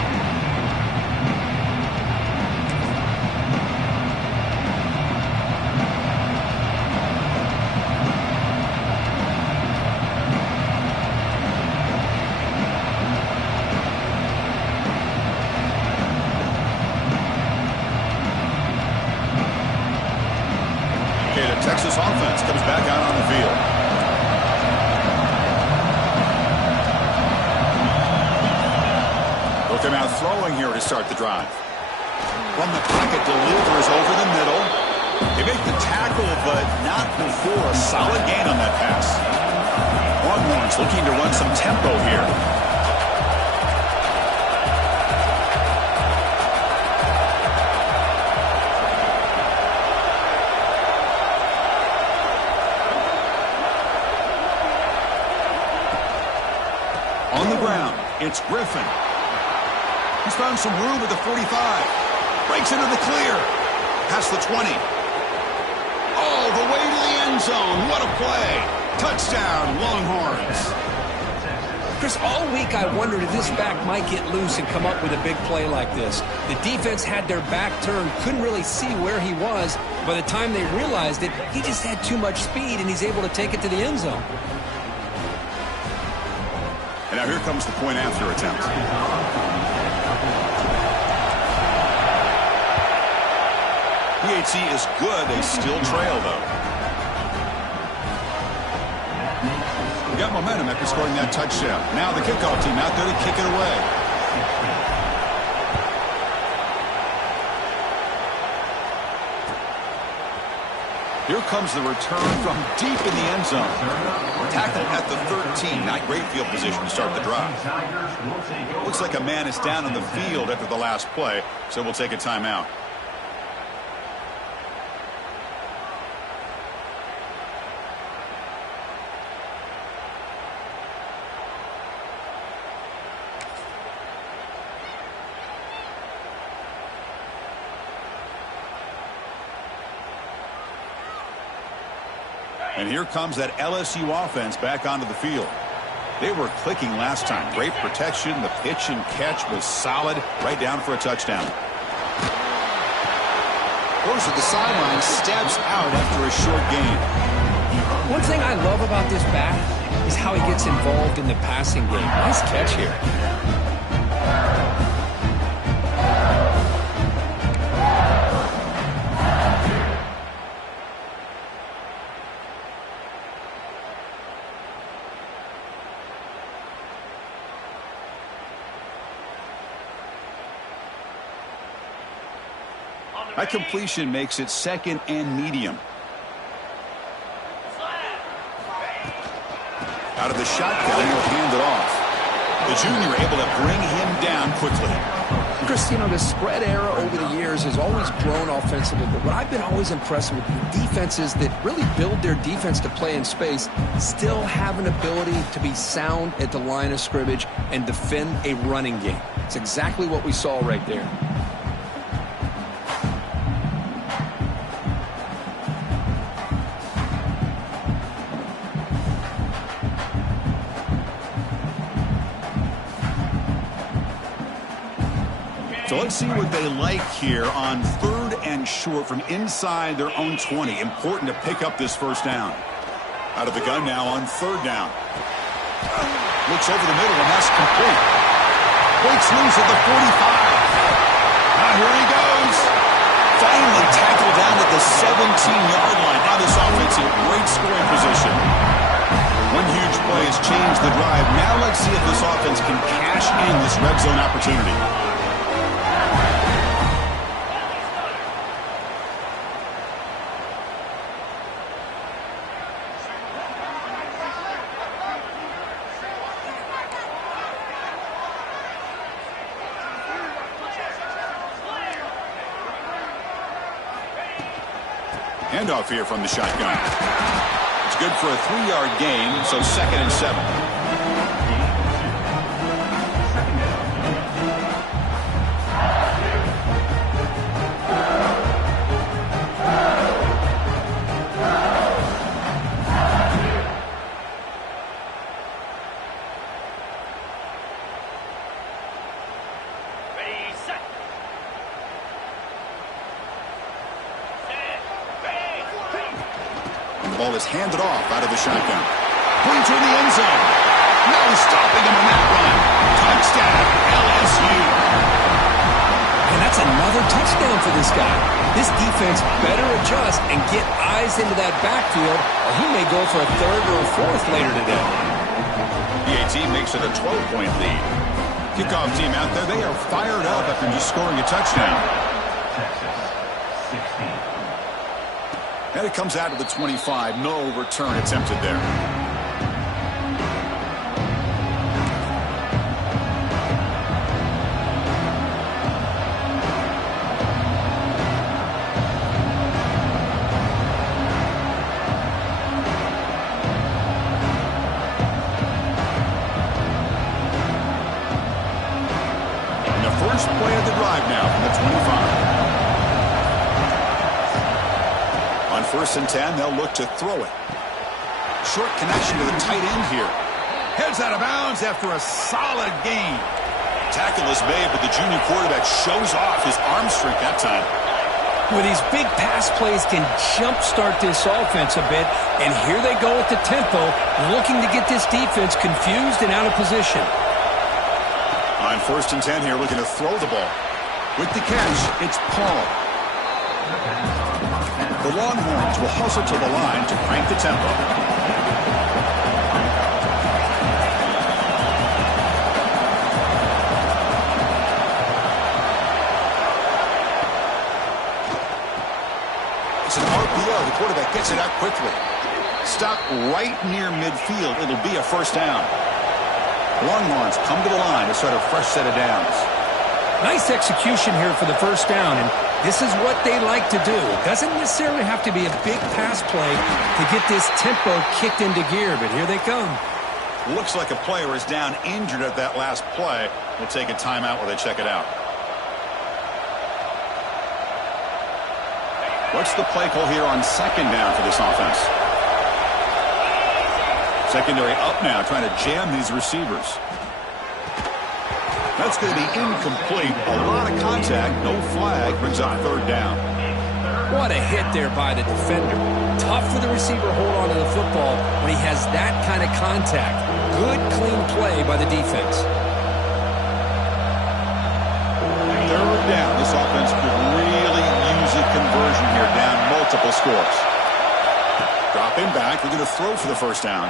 Texas offense comes back out on the field. Look at out throwing here to start the drive. From the pocket, delivers over the middle. They make the tackle, but not before a solid gain on that pass. Longhorns looking to run some tempo here. On the ground, it's Griffin. He's found some room at the 45. Breaks into the clear. Past the 20. All the way to the end zone. What a play. Touchdown, Longhorns. Chris, all week I wondered if this back might get loose and come up with a big play like this. The defense had their back turned, couldn't really see where he was. By the time they realized it, he just had too much speed, and he's able to take it to the end zone. And now here comes the point after attempt. PHC is good. They still trail, though. We got momentum after scoring that touchdown. Now the kickoff team out there to kick it away. Here comes the return from deep in the end zone. Tackled at the 13. Not great field position to start the drive. Looks like a man is down on the field after the last play, so we'll take a timeout. And here comes that LSU offense back onto the field. They were clicking last time. Great protection. The pitch and catch was solid. Right down for a touchdown. Goes to the sideline, steps out after a short gain. One thing I love about this back is how he gets involved in the passing game. Nice catch here. That completion makes it second and medium. Out of the shotgun, he'll hand it off. The junior able to bring him down quickly. Chris, you know, the spread era over the years has always grown offensively, but what I've been always impressed with the defenses that really build their defense to play in space still have an ability to be sound at the line of scrimmage and defend a running game. It's exactly what we saw right there. So let's see what they like here on 3rd and short from inside their own 20. Important to pick up this first down. Out of the gun now on 3rd down. Looks over the middle, and that's complete. Breaks loose at the 45. Now here he goes. Finally tackled down at the 17-yard line. Now this offense in great scoring position. One huge play has changed the drive. Now let's see if this offense can cash in this red zone opportunity. Handoff here from the shotgun. It's good for a 3-yard gain, so 2nd and 7. The ball is handed off out of the shotgun. Going toward the end zone. No stopping him on that run. Touchdown, LSU. And that's another touchdown for this guy. This defense better adjust and get eyes into that backfield, or he may go for a 3rd or a 4th later today. PAT makes it a 12-point lead. Kickoff team out there, they are fired up after just scoring a touchdown. Texas, 16. And it comes out to the 25. No return attempted there. And the first play of the drive now from the 25. On 1st and 10, they'll look to throw it. Short connection to the tight end here. Heads out of bounds after a solid gain. Tackle is made, but the junior quarterback shows off his arm strength that time. Well, these big pass plays can jumpstart this offense a bit, and here they go with the tempo, looking to get this defense confused and out of position. On 1st and 10 here, looking to throw the ball. With the catch, it's Paul. The Longhorns will hustle to the line to crank the tempo. It's an RPO. The quarterback gets it out quickly. Stop right near midfield. It'll be a 1st down. Longhorns come to the line to start a fresh set of downs. Nice execution here for the 1st down, and this is what they like to do. It doesn't necessarily have to be a big pass play to get this tempo kicked into gear, but here they come. Looks like a player is down injured at that last play. We'll take a timeout while they check it out. What's the play call here on 2nd down for this offense? Secondary up now, trying to jam these receivers. That's going to be incomplete. A lot of contact, no flag, brings up 3rd down. What a hit there by the defender. Tough for the receiver to hold on to the football when he has that kind of contact. Good, clean play by the defense. 3rd down. This offense could really use a conversion here, down multiple scores. Dropping back, we're going to throw for the 1st down.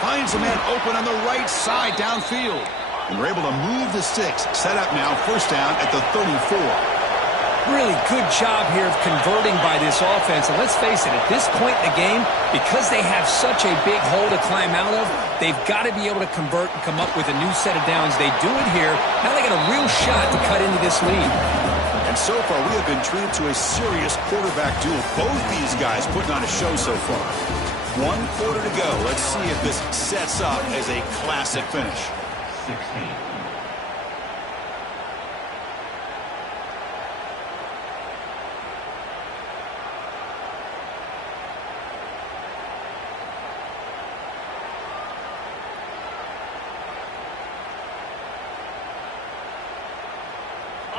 Finds a man open on the right side downfield. And we're able to move the sticks. Set up now, 1st down at the 34. Really good job here of converting by this offense. And let's face it, at this point in the game, because they have such a big hole to climb out of, they've got to be able to convert and come up with a new set of downs. They do it here. Now they got a real shot to cut into this lead. And so far, we have been treated to a serious quarterback duel. Both these guys putting on a show so far. 1 quarter to go. Let's see if this sets up as a classic finish. 16.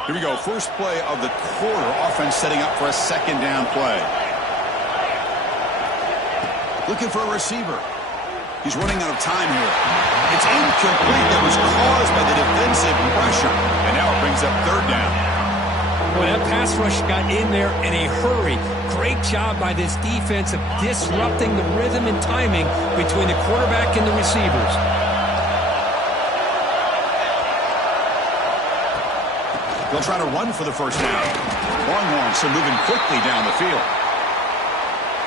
Here we go. First play of the quarter. Offense setting up for a 2nd down play. Looking for a receiver. He's running out of time here. It's incomplete. That was caused by the defensive pressure. And now it brings up 3rd down. Well, that pass rush got in there in a hurry. Great job by this defense of disrupting the rhythm and timing between the quarterback and the receivers. They'll try to run for the 1st down. Longhorns are moving quickly down the field.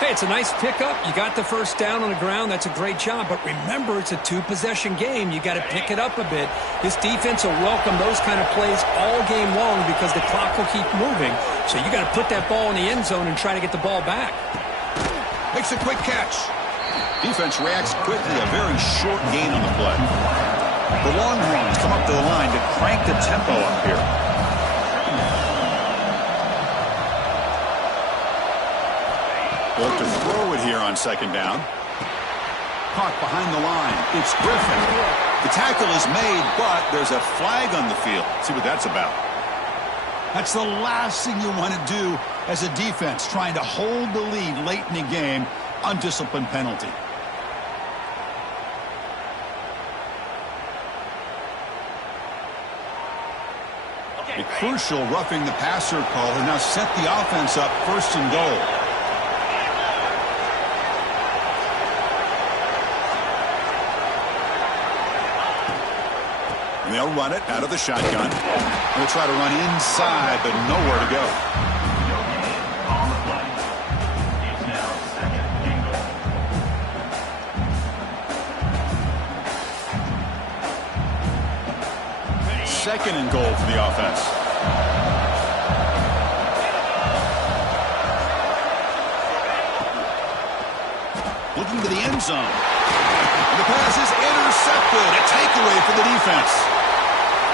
Hey, it's a nice pickup. You got the first down on the ground. That's a great job. But remember, it's a two-possession game. You got to pick it up a bit. This defense will welcome those kind of plays all game long because the clock will keep moving. So you got to put that ball in the end zone and try to get the ball back. Makes a quick catch. Defense reacts quickly. A very short gain on the play. The Longhorns come up to the line to crank the tempo up here. Look to throw it here on second down. Caught behind the line. It's Griffin. The tackle is made, but there's a flag on the field. See what that's about. That's the last thing you want to do as a defense, trying to hold the lead late in the game. Undisciplined penalty. A crucial roughing the passer call has now set the offense up first and goal. And they'll run it out of the shotgun. They'll try to run inside, but nowhere to go. On the play. It's now second and goal. Second and goal for the offense. Looking to the end zone. The pass is intercepted. A takeaway for the defense.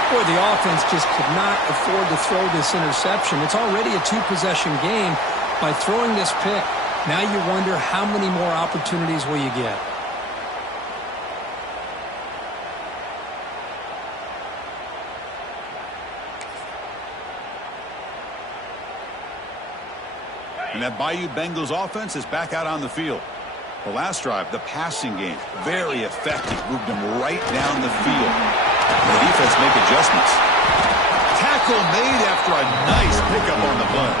Boy, the offense just could not afford to throw this interception. It's already a two-possession game. By throwing this pick, now you wonder how many more opportunities will you get. And that Bayou Bengals offense is back out on the field. The last drive, the passing game, very effective. Moved them right down the field. And the defense make adjustments. Tackle made after a nice pickup on the play.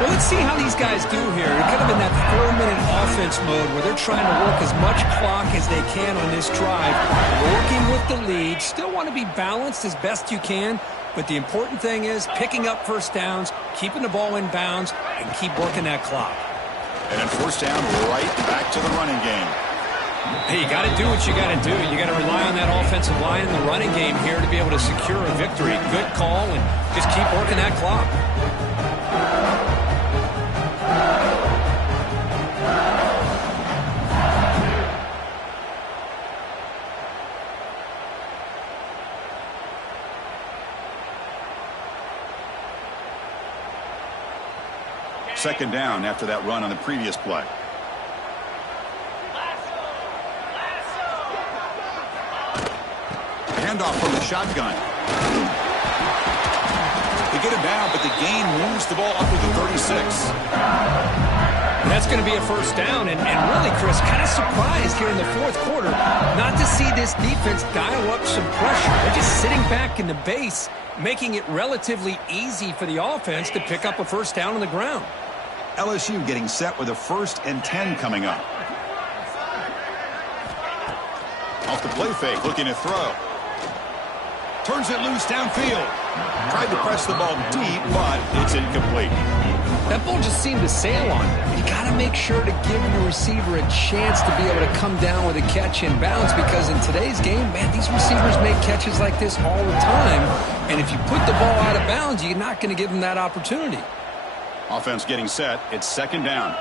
Well, let's see how these guys do here. They're kind of in that 4-minute offense mode where they're trying to work as much clock as they can on this drive. Working with the lead. Still want to be balanced as best you can. But the important thing is picking up first downs, keeping the ball in bounds, and keep working that clock. And then first down, right back to the running game. Hey, you got to do what you got to do. You got to rely on that offensive line in the running game here to be able to secure a victory. Good call, and just keep working that clock. Second down after that run on the previous play. Handoff from the shotgun. They get him down, but the gain moves the ball up to the 36. That's going to be a first down, and really, Chris, kind of surprised here in the fourth quarter not to see this defense dial up some pressure. They're just sitting back in the base, making it relatively easy for the offense to pick up a first down on the ground. LSU getting set with a 1st and 10 coming up. Off the play fake, looking to throw. Turns it loose downfield. Tried to press the ball deep, but it's incomplete. That ball just seemed to sail on him. You got to make sure to give your receiver a chance to be able to come down with a catch in bounds, because in today's game, man, these receivers make catches like this all the time. And if you put the ball out of bounds, you're not going to give them that opportunity. Offense getting set. It's second down.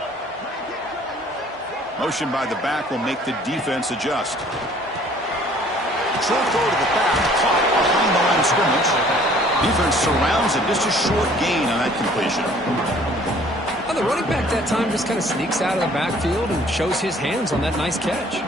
Motion by the back will make the defense adjust. Short throw to the back, caught behind the line of scrimmage. Defense surrounds it. Just a short gain on that completion. Well, the running back that time just kind of sneaks out of the backfield and shows his hands on that nice catch.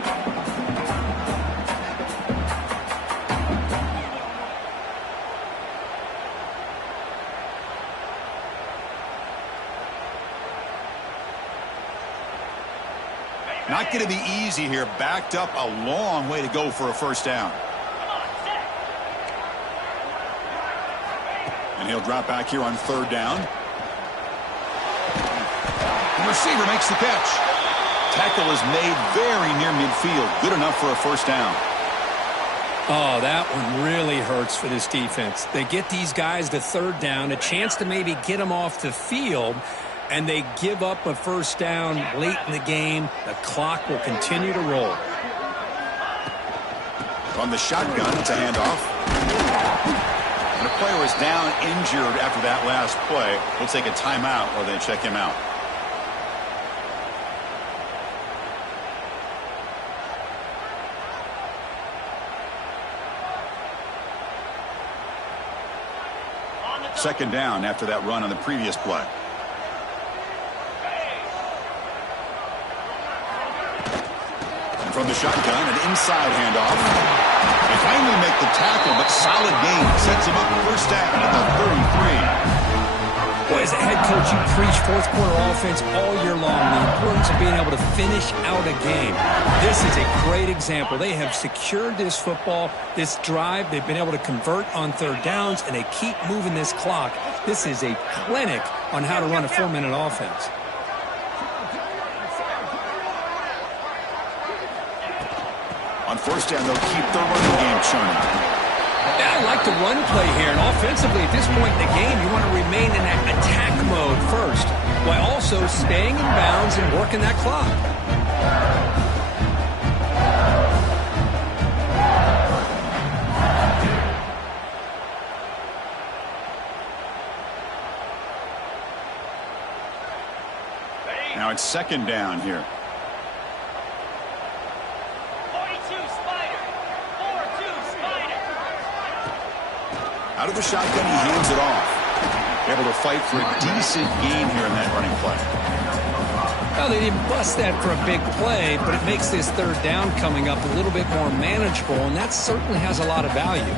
Not going to be easy here. Backed up a long way to go for a first down. And he'll drop back here on third down. The receiver makes the catch. Tackle is made very near midfield. Good enough for a first down. Oh, that one really hurts for this defense. They get these guys to third down, a chance to maybe get them off the field. And they give up a first down late in the game. The clock will continue to roll. From the shotgun, it's a handoff. And a player is down injured after that last play. We'll take a timeout while they check him out. Second down after that run on the previous play. And from the shotgun, an inside handoff. They finally make the tackle, but solid gain sets him up first down at the 33. Boy, as a head coach, you preach fourth quarter offense all year long. The importance of being able to finish out a game. This is a great example. They have secured this football, this drive. They've been able to convert on third downs, and they keep moving this clock. This is a clinic on how to run a 4-minute offense. On first down, they'll keep their running game churning. Yeah, I like the run play here, and offensively at this point in the game, you want to remain in that attack mode first, while also staying in bounds and working that clock. Now it's second down here. 42 Spider. 4-2 Spider. Out of the shotgun, he hands it off. Able to fight for a decent gain here in that running play. Well, they didn't bust that for a big play, but it makes this third down coming up a little bit more manageable, and that certainly has a lot of value.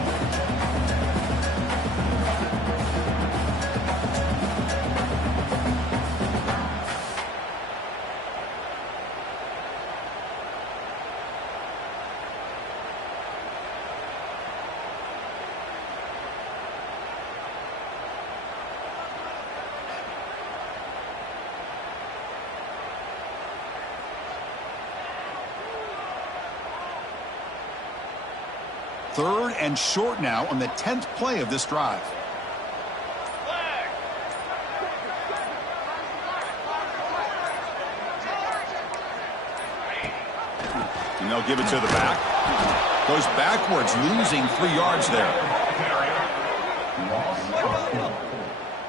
Third and short now on the 10th play of this drive. Flag. And they'll give it to the back. Goes backwards, losing 3 yards there.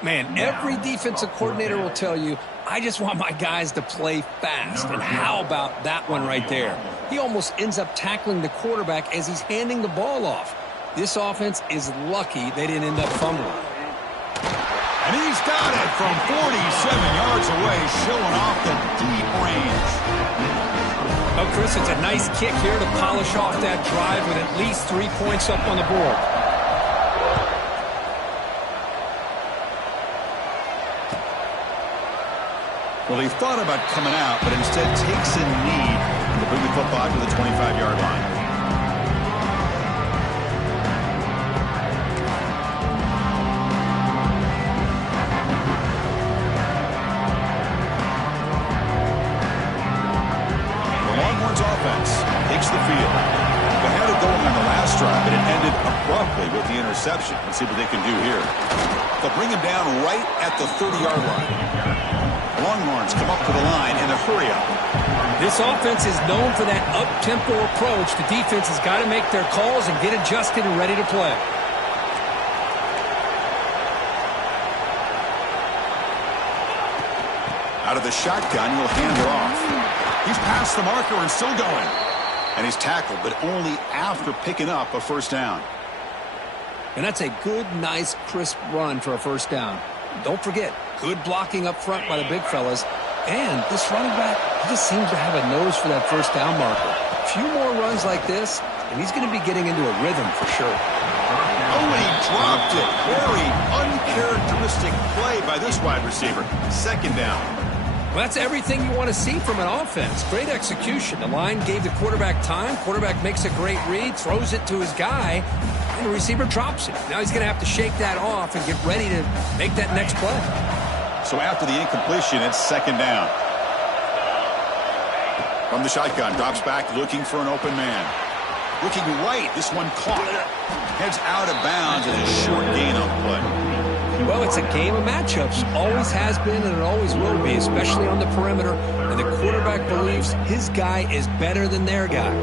Man, every defensive coordinator will tell you, I just want my guys to play fast. And how about that one right there? He almost ends up tackling the quarterback as he's handing the ball off. This offense is lucky they didn't end up fumbling. And he's got it from 47 yards away, showing off the deep range. Oh, Chris, it's a nice kick here to polish off that drive with at least 3 points up on the board. Well, he thought about coming out, but instead takes a knee to bring the football to the 25-yard line. The Longhorns offense takes the field. They had it going on the last drive, but it ended abruptly with the interception. Let's see what they can do here. They'll bring him down right at the 30-yard line. Longhorns come up to the line in a hurry-up. This offense is known for that up-tempo approach. The defense has got to make their calls and get adjusted and ready to play. Out of the shotgun, he'll hand it off. He's past the marker and still going. And he's tackled, but only after picking up a first down. And that's a good, nice, crisp run for a first down. Don't forget, good blocking up front by the big fellas. And this running back, he just seems to have a nose for that first down marker. A few more runs like this, and he's going to be getting into a rhythm for sure. Oh, and he dropped it. Very uncharacteristic play by this wide receiver. Second down. Well, that's everything you want to see from an offense. Great execution. The line gave the quarterback time. Quarterback makes a great read, throws it to his guy, and the receiver drops it. Now he's going to have to shake that off and get ready to make that next play. So after the incompletion, it's second down. From the shotgun, drops back looking for an open man. Looking right, this one caught. Heads out of bounds as a short gain on the play. Well, it's a game of matchups. Always has been and it always will be, especially on the perimeter. And the quarterback believes his guy is better than their guy.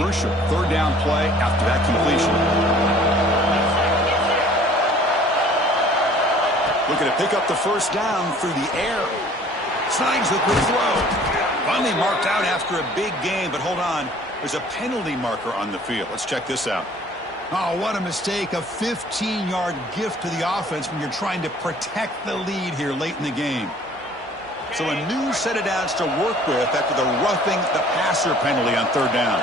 Crucial third down play after that completion. Looking to pick up the first down through the air. Signs with the throw. Finally marked out after a big game, but hold on. There's a penalty marker on the field. Let's check this out. Oh, what a mistake. A 15-yard gift to the offense when you're trying to protect the lead here late in the game. So a new set of downs to work with after the roughing the passer penalty on third down.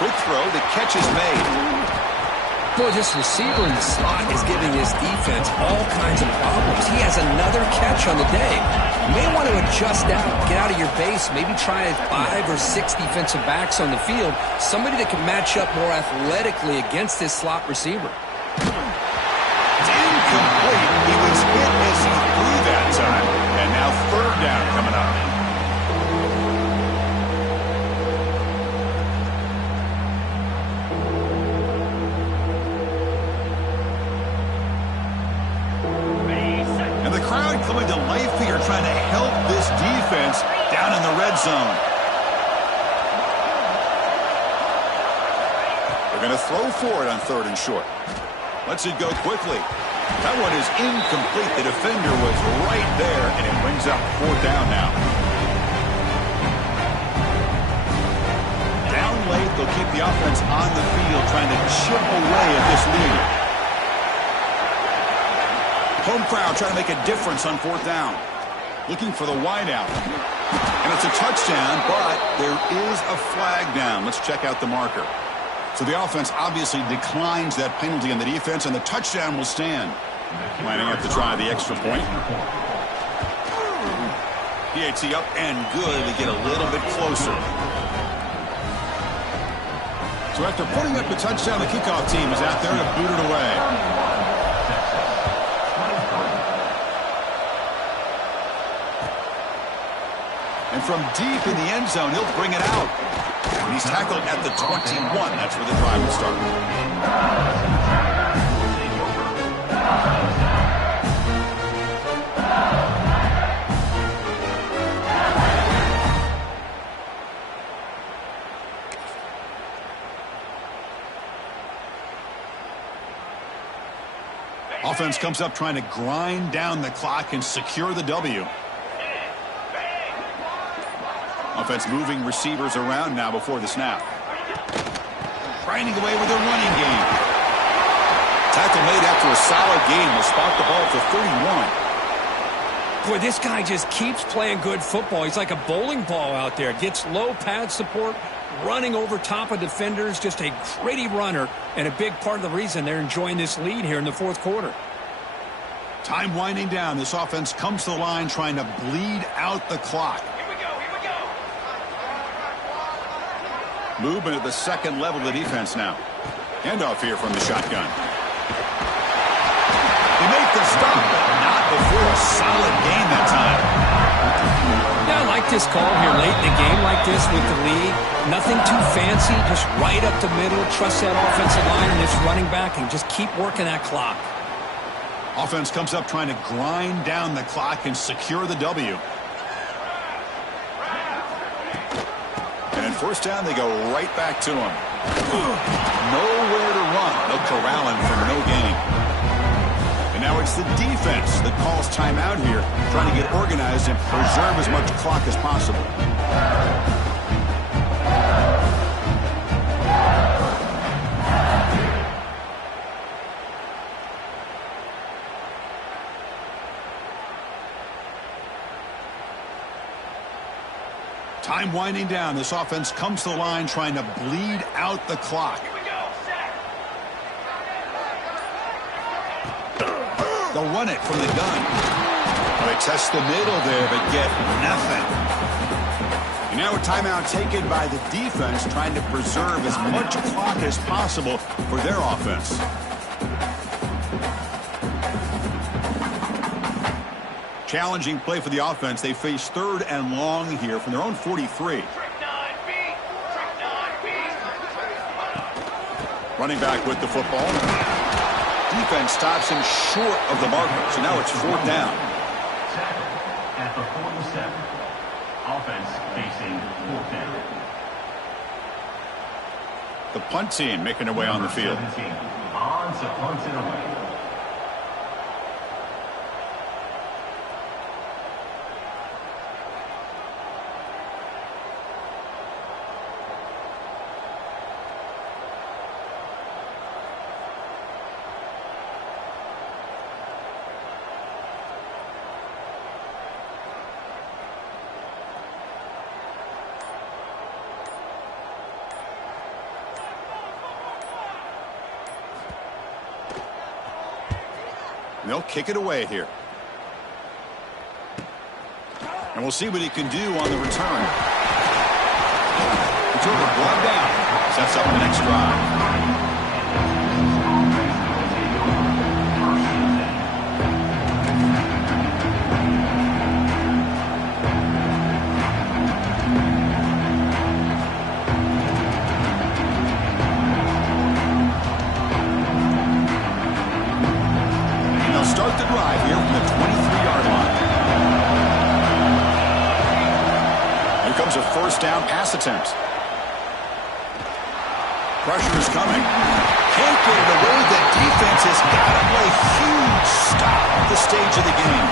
Quick throw. The catch is made. Boy, this receiver in the slot is giving his defense all kinds of problems. He has another catch on the day. You may want to adjust out, get out of your base, maybe try 5 or 6 defensive backs on the field, somebody that can match up more athletically against this slot receiver. It's incomplete. He was hit as he threw that time, and now third down coming up. Coming to life here, trying to help this defense down in the red zone. They're going to throw for it on third and short. Lets it go quickly. That one is incomplete. The defender was right there, and it brings up fourth down now. Down late, they'll keep the offense on the field, trying to chip away at this lead. Home crowd trying to make a difference on fourth down. Looking for the wideout. And it's a touchdown, but there is a flag down. Let's check out the marker. So the offense obviously declines that penalty on the defense, and the touchdown will stand. Lining up to try the extra point. PAT up and good. We get a little bit closer. So after putting up the touchdown, the kickoff team is out there to boot it away. And from deep in the end zone, he'll bring it out. And he's tackled at the 21. That's where the drive will start. Offense comes up trying to grind down the clock and secure the W. Offense moving receivers around now before the snap. Grinding away with a running game. Tackle made after a solid game. Will spot the ball for 31. Boy, this guy just keeps playing good football. He's like a bowling ball out there. Gets low pad support, running over top of defenders. Just a gritty runner, and a big part of the reason they're enjoying this lead here in the fourth quarter. Time winding down. This offense comes to the line trying to bleed out the clock. Movement at the second level of the defense now. Handoff here from the shotgun. They make the stop, but not before a solid gain that time. Yeah, I like this call here late in the game like this with the lead. Nothing too fancy, just right up the middle. Trust that offensive line and this running back and just keep working that clock. Offense comes up trying to grind down the clock and secure the W. First down, they go right back to him. Nowhere to run. They'll corral him for no gain. And now it's the defense that calls timeout here, trying to get organized and preserve as much clock as possible. Time winding down. This offense comes to the line trying to bleed out the clock. They'll run it from the gun. They test the middle there, but get nothing. And now a timeout taken by the defense, trying to preserve as much clock as possible for their offense. Challenging play for the offense. They face third and long here from their own 43. Running back with the football. Defense stops him short of the marker, so now it's 4th down. Tackle at the 47. Offense facing 4th down. The punt team making their way on the field. 17 on to punt it away. They'll kick it away here. And we'll see what he can do on the return. Returner brought down. Sets up the next drive. Start the drive here from the 23-yard line. Here comes a 1st down pass attempt. Pressure is coming. Can't get it away. The defense has got to play huge stop at this stage of the game.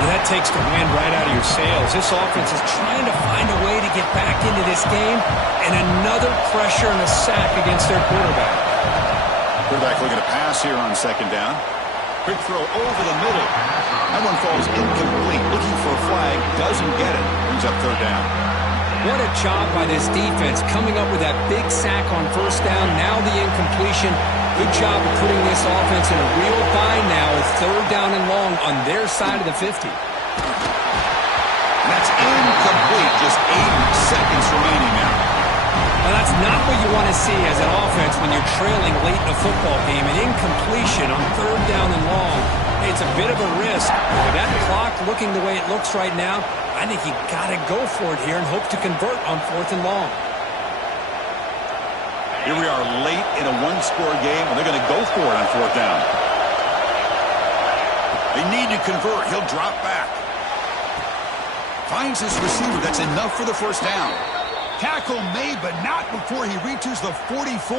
Well, that takes the wind right out of your sails. This offense is trying to find a way to get back into this game, and another pressure and a sack against their quarterback. Quarterback looking to pass here on 2nd down. Quick throw over the middle. That one falls incomplete. Looking for a flag. Doesn't get it. Brings up 3rd down. What a job by this defense coming up with that big sack on 1st down. Now the incompletion. Good job of putting this offense in a real bind now with 3rd down and long on their side of the 50. That's incomplete. Just 8 seconds remaining now. Now that's not what you want to see as an offense when you're trailing late in a football game. An incompletion on 3rd down and long. It's a bit of a risk. With that clock looking the way it looks right now, I think you got to go for it here and hope to convert on 4th and long. Here we are late in a 1-score game, and they're going to go for it on 4th down. They need to convert. He'll drop back. Finds his receiver. That's enough for the 1st down. Tackle made, but not before he reaches the 44.